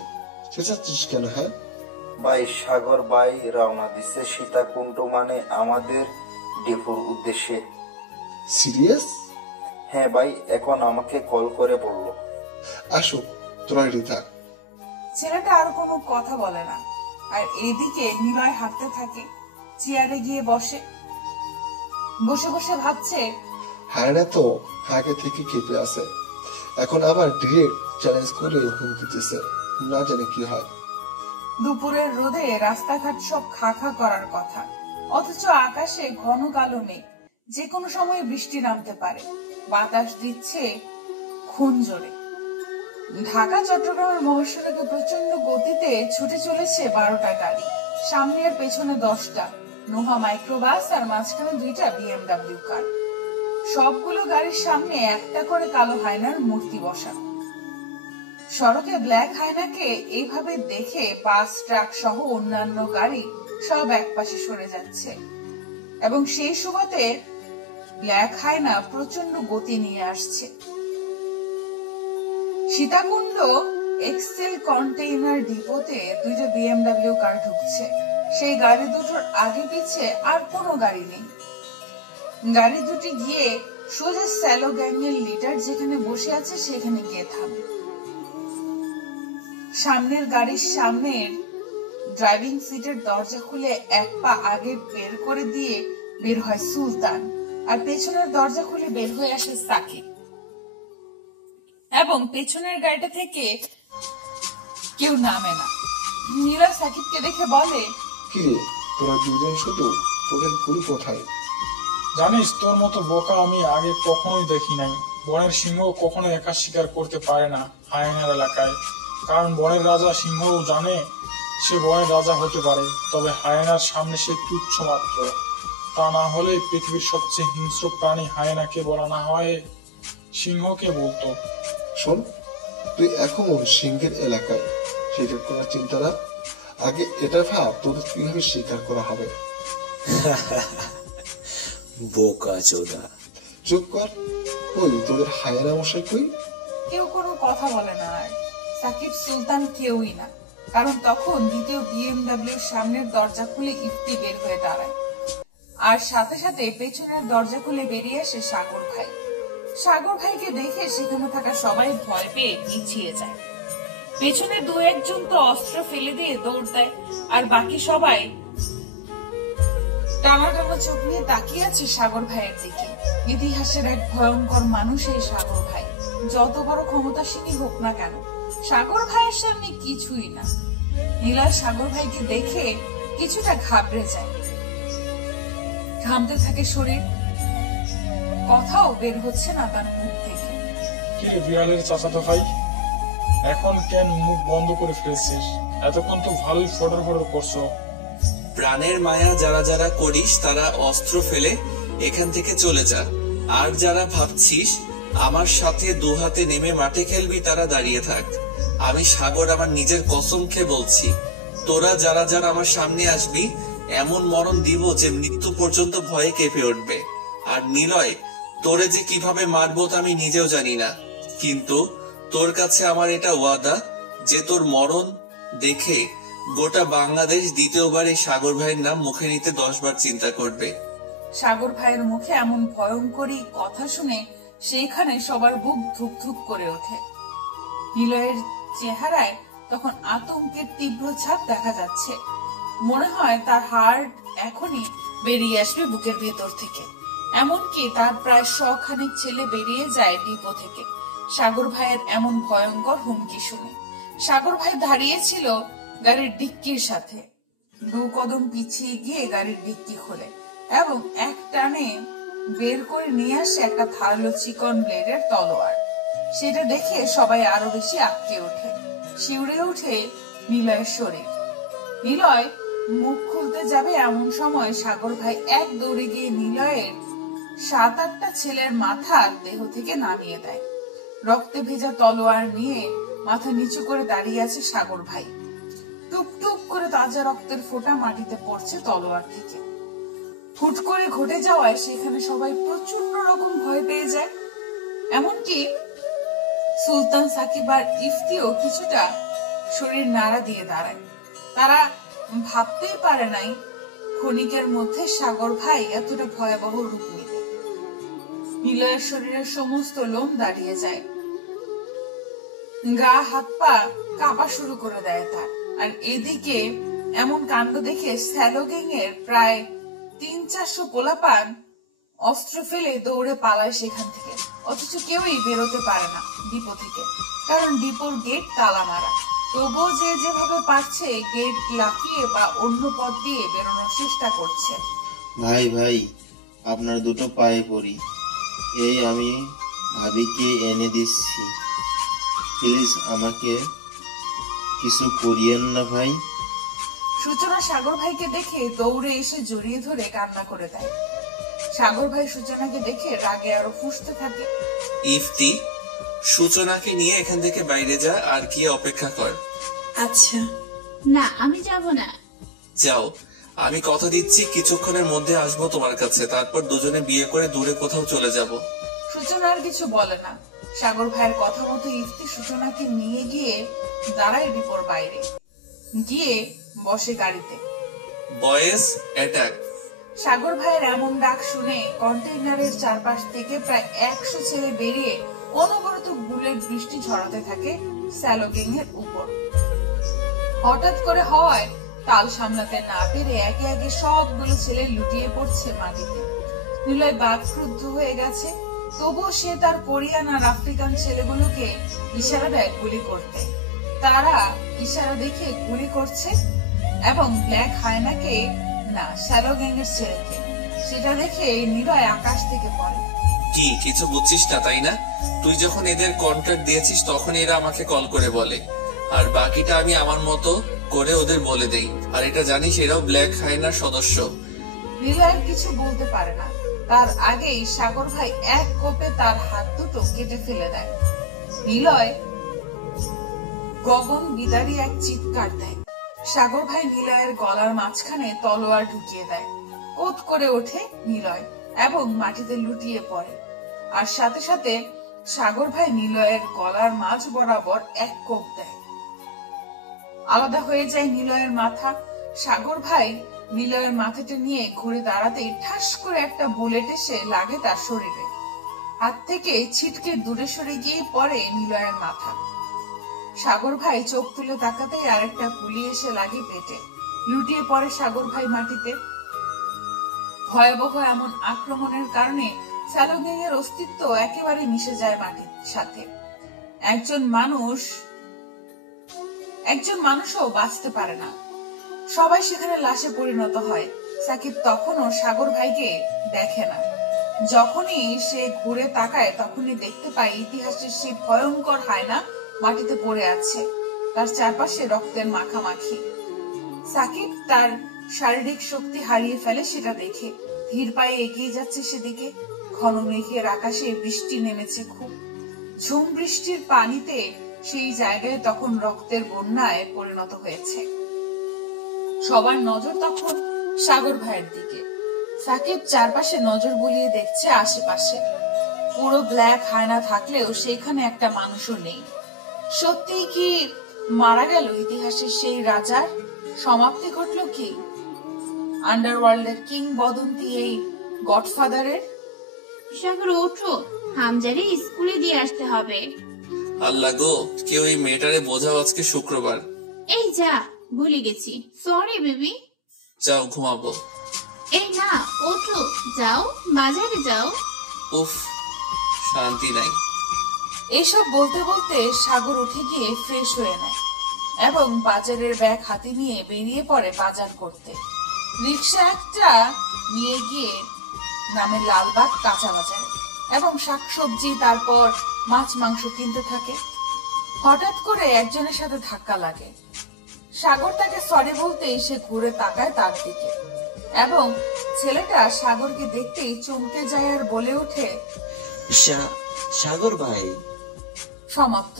চেঁচাচ্ছিস কেন? হ্যাঁ ভাই, সাগর ভাই রওনা দিচ্ছে সীতাকুণ্ড মানে আমাদের ডিপোর উদ্দেশ্যে। সিরিয়াস? হ্যাঁ ভাই, এখন আমাকে কল করে বলল। আসো, তোরা রেডি থাক। ছেলেটা আর কোনো কথা বলে না, আর এইদিকে নিলয় হাঁটতে থাকে, চেয়ারে গিয়ে বসে বসে বসে ভাবছে, হায়না তো আগে থেকে কেঁপে আছে, এখন আবার ডিরেক্ট চ্যালেঞ্জ করে হুমকি দিতেছে, না জানে কি হয়। দুপুরের রোদে রাস্তাঘাট সব খা খা করার কথা, অথচ আকাশে ঘন কালো মেঘ, যে কোনো সময় বৃষ্টি নামতে পারে। বাতাস দিচ্ছে খুন জোরে। ঢাকা চট্টগ্রামের মহাসড়কে প্রচন্ড গতিতে ছুটে চলেছে 12টা গাড়ি, সামনে আর পেছনে 10টা নোহা মাইক্রোবাস আর মাঝখানে 2টা BMW কার। সবগুলো গাড়ির সামনে একটা করে কালো হায়নার মূর্তি বসানো। সড়কে ব্ল্যাক হায়নাকে এইভাবে দেখে বাস, ট্রাক সহ অন্যান্য গাড়ি সব একপাশে সরে যাচ্ছে এবং সেই সুবাদে ব্ল্যাক হায়না প্রচন্ড গতি নিয়ে আসছে। সীতাকুণ্ড এক্সেল কন্টেইনার ডিপোতে 2টা BMW কার ঢুকছে। সেই গাড়ি দুটোর আগে পিছে আর কোনো গাড়ি নেই। গাড়ি দুটি গিয়ে সোজা স্যালো গ্যাংয়ের লিডার যেখানে বসে আছে সেখানে গিয়ে থামে। সামনের গাড়ির সামনের ড্রাইভিং সিটের দরজা খুলে এক পা আগে বের করে দিয়ে বের হয় সুলতান, আর পেছনের দরজা খুলে বের হয়ে আসে সাকিব এবং পেছনের গাড়িটা থেকে কেউ নামে না। নীলা সাকিবকে দেখে বলে, কি রে, তোরা দুজন শুধু, তোদের গুলি কোথায়? জানিস, তোর মতো বোকা আমি আগে কখনোই দেখি নাই। বনের সিংহ কখনো একা শিকার করতে পারে না হায়নার এলাকায়, কারণ বনের রাজা সিংহও জানে সে বনের রাজা হতে পারে, তবে হায়নার সামনে সে তুচ্ছ মাত্র। তা না হলে পৃথিবীর সবচেয়ে হিংস্র প্রাণী হায়নাকে বলা না হয় সিংহকে বলতো। শোন, তুই এখন সিংহের এলাকায় শিকার করার চিন্তা না, আগে এটা ভাব তোদের কিভাবে শিকার করা হবে। বোকা চোদা। চুপ কর। ওই তোদের হায়না মশাই কই? কেউ কোনো কথা বলে না, আর সাকিব সুলতান কেউই না, কারণ তখন দ্বিতীয় BMW সামনের দরজা খুলে ইফতি বের হয়ে দাঁড়ায়, আর সাথে সাথে পেছনের দরজা খুলে বেরিয়ে আসে সাগর ভাই। সাগর ভাইকে দেখে সেখানে থাকা সবাই ভয় পেয়ে পিছিয়ে যায়। পেছনে 2-1 জন তো অস্ত্র ফেলে দিয়ে দৌড় দেয়, আর বাকি সবাই টানা টানা চোখ নিয়ে তাকিয়ে আছে সাগর ভাইয়ের দিকে। ইতিহাসের এক ভয়ঙ্কর মানুষ এই সাগর ভাই, যত বড় ক্ষমতাসীনই হোক না কেন সাগর ভাইয়ের সামনে কিছুই না। নীলা সাগর ভাইকে দেখে কিছুটা ঘাবড়ে যায়, ঘামতে থাকে শরীর, কথাও বের হচ্ছে না তার মুখ থেকে। কি রে বিড়ালের চাচাতো ভাই, এখন কেন মুখ বন্ধ করে ফেলছিস? এতক্ষণ তো ভালোই ফটর ফটর করছো। প্রাণের মায়া যারা যারা করিস তারা অস্ত্র ফেলে এখান থেকে চলে যা, আর যারা ভাবছিস আমার সাথে দু হাতে নেমে মাঠে খেলবি তারা দাঁড়িয়ে থাক। আমি সাগর আমার নিজের কসম খেয়ে বলছি, তোরা যারা যারা আমার সামনে আসবি এমন মরণ দিব যে মৃত্যু পর্যন্ত ভয়ে কেঁপে উঠবে। আর নিলয়, তোরে যে কিভাবে মারবো তা আমি নিজেও জানি না, কিন্তু তোর কাছে আমার এটা ওয়াদা যে তোর মরণ দেখে গোটা বাংলাদেশ দ্বিতীয়বার এই সাগর ভাইয়ের নাম মুখে নিতে 10 বার চিন্তা করবে। সাগর ভাইয়ের মুখে এমন ভয়ঙ্করী কথা শুনে সেইখানে সবার বুক ধুক ধুক করে ওঠে। নিলয়ের চেহারায় তখন আতঙ্কের তীব্র ছাপ দেখা যাচ্ছে। মনে হয় তার হার্ট এখনই বেরিয়ে আসবে বুকের ভেতর থেকে। এমনকি তার প্রায় 100 খানেক ছেলে বেরিয়ে যায় ডিপো থেকে সাগর ভাইয়ের এমন ভয়ঙ্কর হুমকি শুনে। সাগর ভাই দাঁড়িয়েছিল গাড়ির ডিক্কির সাথে। 2 কদম পিছিয়ে গিয়ে গাড়ির ডিক্কি খোলে এবং এক টানে বের করে নিয়ে আসে একটা ধারালো চিকন ব্লেডের তলোয়ার। সেটা দেখে সবাই আরো বেশি আটকে ওঠে। শিউরে ওঠে নিলয়ের শরীর। নিলয় মুখ খুলতে যাবে এমন সময় সাগর ভাই এক দৌড়ে গিয়ে নিলয়ের 7-8টা ছেলের মাথা দেহ থেকে নামিয়ে দেয়। রক্তে ভেজা তলোয়ার নিয়ে মাথা নিচু করে দাঁড়িয়ে আছে সাগর ভাই। টুপ টুপ করে তাজা রক্তের ফোঁটা মাটিতে পড়ছে তলোয়ার থেকে। হুট করে ঘটে যাওয়ায় সেখানে সবাই প্রচন্ড রকম ভয় পেয়ে যায়। এমনকি সুলতান, সাকিব আর ইফতিও কিছুটা শরীর নাড়া দিয়ে দাঁড়ায়। তারা ভাবতেই পারে নাই ক্ষণিকের মধ্যে সাগর ভাই এতটা ভয়াবহ রূপ নিবে। নিলয়ের শরীরের সমস্ত লোম দাঁড়িয়ে যায়, গা হাত পা কাঁপা শুরু করে দেয় তার। আর এদিকে এমন কাণ্ড দেখে স্যালো গ্যাং এর প্রায় 300-400 পোলাপান অস্ত্র ফেলে দৌড়ে পালায় সেখান থেকে। অথচ কেউই বেরোতে পারে না ডিপো থেকে, কারণ ডিপোর গেট তালা মারা। তবুও যে যেভাবে পারছে গেট লাফিয়ে বা অন্য পথ দিয়ে বেরোনোর চেষ্টা করছে। ভাই ভাই, আপনার দুটো পায়ে পড়ি, এই আমি ভাবিকে এনে দিচ্ছি, প্লিজ আমাকে কিছু করিয়েন না ভাই। সূচনা সাগর ভাইকে দেখে দৌড়ে এসে জড়িয়ে ধরে কান্না করে দেয়। সাগর ভাই সূচনাকে দেখে রাগে আরো ফুঁসতে থাকে। ইফতি, সূচনাকে নিয়ে এখান থেকে বাইরে যা আর কি অপেক্ষা কর। আচ্ছা। না, আমি যাব না। যাও, আমি কথা দিচ্ছি কিছুক্ষণের মধ্যে আসবো তোমার কাছে, তারপর দুজনে বিয়ে করে দূরে কোথাও চলে যাব। সূচনা আর কিছু বলে না। সাগর ভাইয়ের কথা মতো ইফতি সূচনাকে নিয়ে গিয়ে দাঁড়ায় ডিপোর বাইরে, গিয়ে বসে গাড়িতে। Boys attack. সাগর ভাইয়ের এমন ডাক শুনে কন্টেইনারের চারপাশ থেকে প্রায় 100 ছেলে বেরিয়ে অনবরত বুলেট বৃষ্টি ঝরাতে থাকে স্যালো গ্যাং এর উপর। হঠাৎ করে হওয়ায় তাল সামলাতে না পেরে একে একে সবগুলো ছেলে লুটিয়ে পড়ছে মাটিতে। নিলয় বাকরুদ্ধ হয়ে গেছে, তবুও সে তার কোরিয়ান আর আফ্রিকান ছেলেগুলোকে ইশারা দেয় গুলি করতে। তারা ইশারা দেখে গুলি করছে এবং ব্ল্যাক হায়নাকে না, স্যালো গ্যাং এর ছেলেকে। সেটা দেখে নিলয় আকাশ থেকে পড়ে। কি কিছু বুঝছিস না তাই না? তুই যখন এদের কন্ট্রাক্ট দিয়েছিস তখন এরা আমাকে কল করে বলে, আর বাকিটা আমি আমার মতো করে ওদের বলে দেই। আর এটা জানিস এরাও ব্ল্যাক হায়নার সদস্য। নিলয় কিছু বলতে পারে না, তার আগেই সাগর ভাই এক কোপে তার হাত দুটো কেটে ফেলে দেয়। নিলয় গগন বিদারী এক চিৎকার দেয়। সাগর ভাই নিলয়ের গলার মাঝখানে তলোয়ার ঢুকিয়ে দেয়। কোত করে ওঠে নিলয় এবং মাটিতে লুটিয়ে পড়ে। আর সাথে সাথে সাগর ভাই নিলয়ের গলার মাঝ বরাবর এক কোপ দেয়। আলাদা হয়ে যায় নিলয়ের মাথা। সাগর ভাই নিলয়ের মাথাটা নিয়ে ঘুরে দাঁড়াতেই ঠাস করে একটা বুলেট এসে লাগে তার শরীরে। হাত থেকে ছিটকে দূরে সরে গিয়ে পড়ে নিলয়ের মাথা। সাগর ভাই চোখ তুলে তাকাতেই আরেকটা গুলি এসে লাগে পেটে। লুটিয়ে পড়ে সাগর ভাই মাটিতে। ভয়াবহ এমন আক্রমণের কারণে স্যালো গ্যাং এর অস্তিত্ব একেবারে মিশে যায় মাটির সাথে। একজন মানুষও বাঁচতে পারে না। সবাই সেখানে লাশে পরিণত হয়। সাকিব তখনও সাগর ভাইকে দেখে না। যখনই সে ঘুরে তাকায় তখনই দেখতে পায় ইতিহাসের সেই ভয়ঙ্কর হায়না মাটিতে পড়ে আছে, তার চারপাশে রক্তের মাখামাখি। সাকিব তার শারীরিক শক্তি হারিয়ে ফেলে সেটা দেখে। ধীর পায়ে এগিয়ে যাচ্ছে সেদিকে। ঘন মেঘের আকাশে বৃষ্টি নেমেছে খুব। ঝুম বৃষ্টির পানিতে সেই জায়গায় তখন রক্তের বন্যায় পরিণত হয়েছে। সবার নজর তখন সাগর ভাইয়ের দিকে। সাকিব চারপাশে নজর বুলিয়ে দেখছে আশেপাশে। পুরো ব্ল্যাক হায়না থাকলেও সেখানে একটা মানুষও নেই। সত্যি কি মারা গেল ইতিহাসের সেই রাজার? সমাপ্তি ঘটল কি আন্ডারওয়ার্ল্ডের কিংবদন্তি এই গডফাদারের? সাগর ওঠো, হামজারে স্কুলে দিয়ে আসতে হবে। আল্লাহ গো, কেউ এই মেয়েটারে বোঝাও, আজকে শুক্রবার। এই যা, ভুলে গেছি, সরি বেবি। যাও ঘুমাবো। এই না, ওঠো, যাও বাজারে যাও। উফ, শান্তি নাই। এইসব বলতে বলতে সাগর উঠে গিয়ে ফ্রেশ হয়ে নেয় এবং বাজারের ব্যাগ হাতে নিয়ে বেরিয়ে পড়ে বাজার করতে। রিক্সা একটা নিয়ে গিয়ে নামে লালবাগ কাঁচা বাজারে এবং শাকসবজি তারপর মাছ মাংস কিনতে থাকে। হঠাৎ করে একজনের সাথে ধাক্কা লাগে। সাগর তাকে সরি বলতেই সে ঘুরে তাকায় তার দিকে এবং ছেলেটা সাগরকে দেখতেই চমকে যায় আর বলে ওঠে, সাগর ভাই। সমাপ্ত।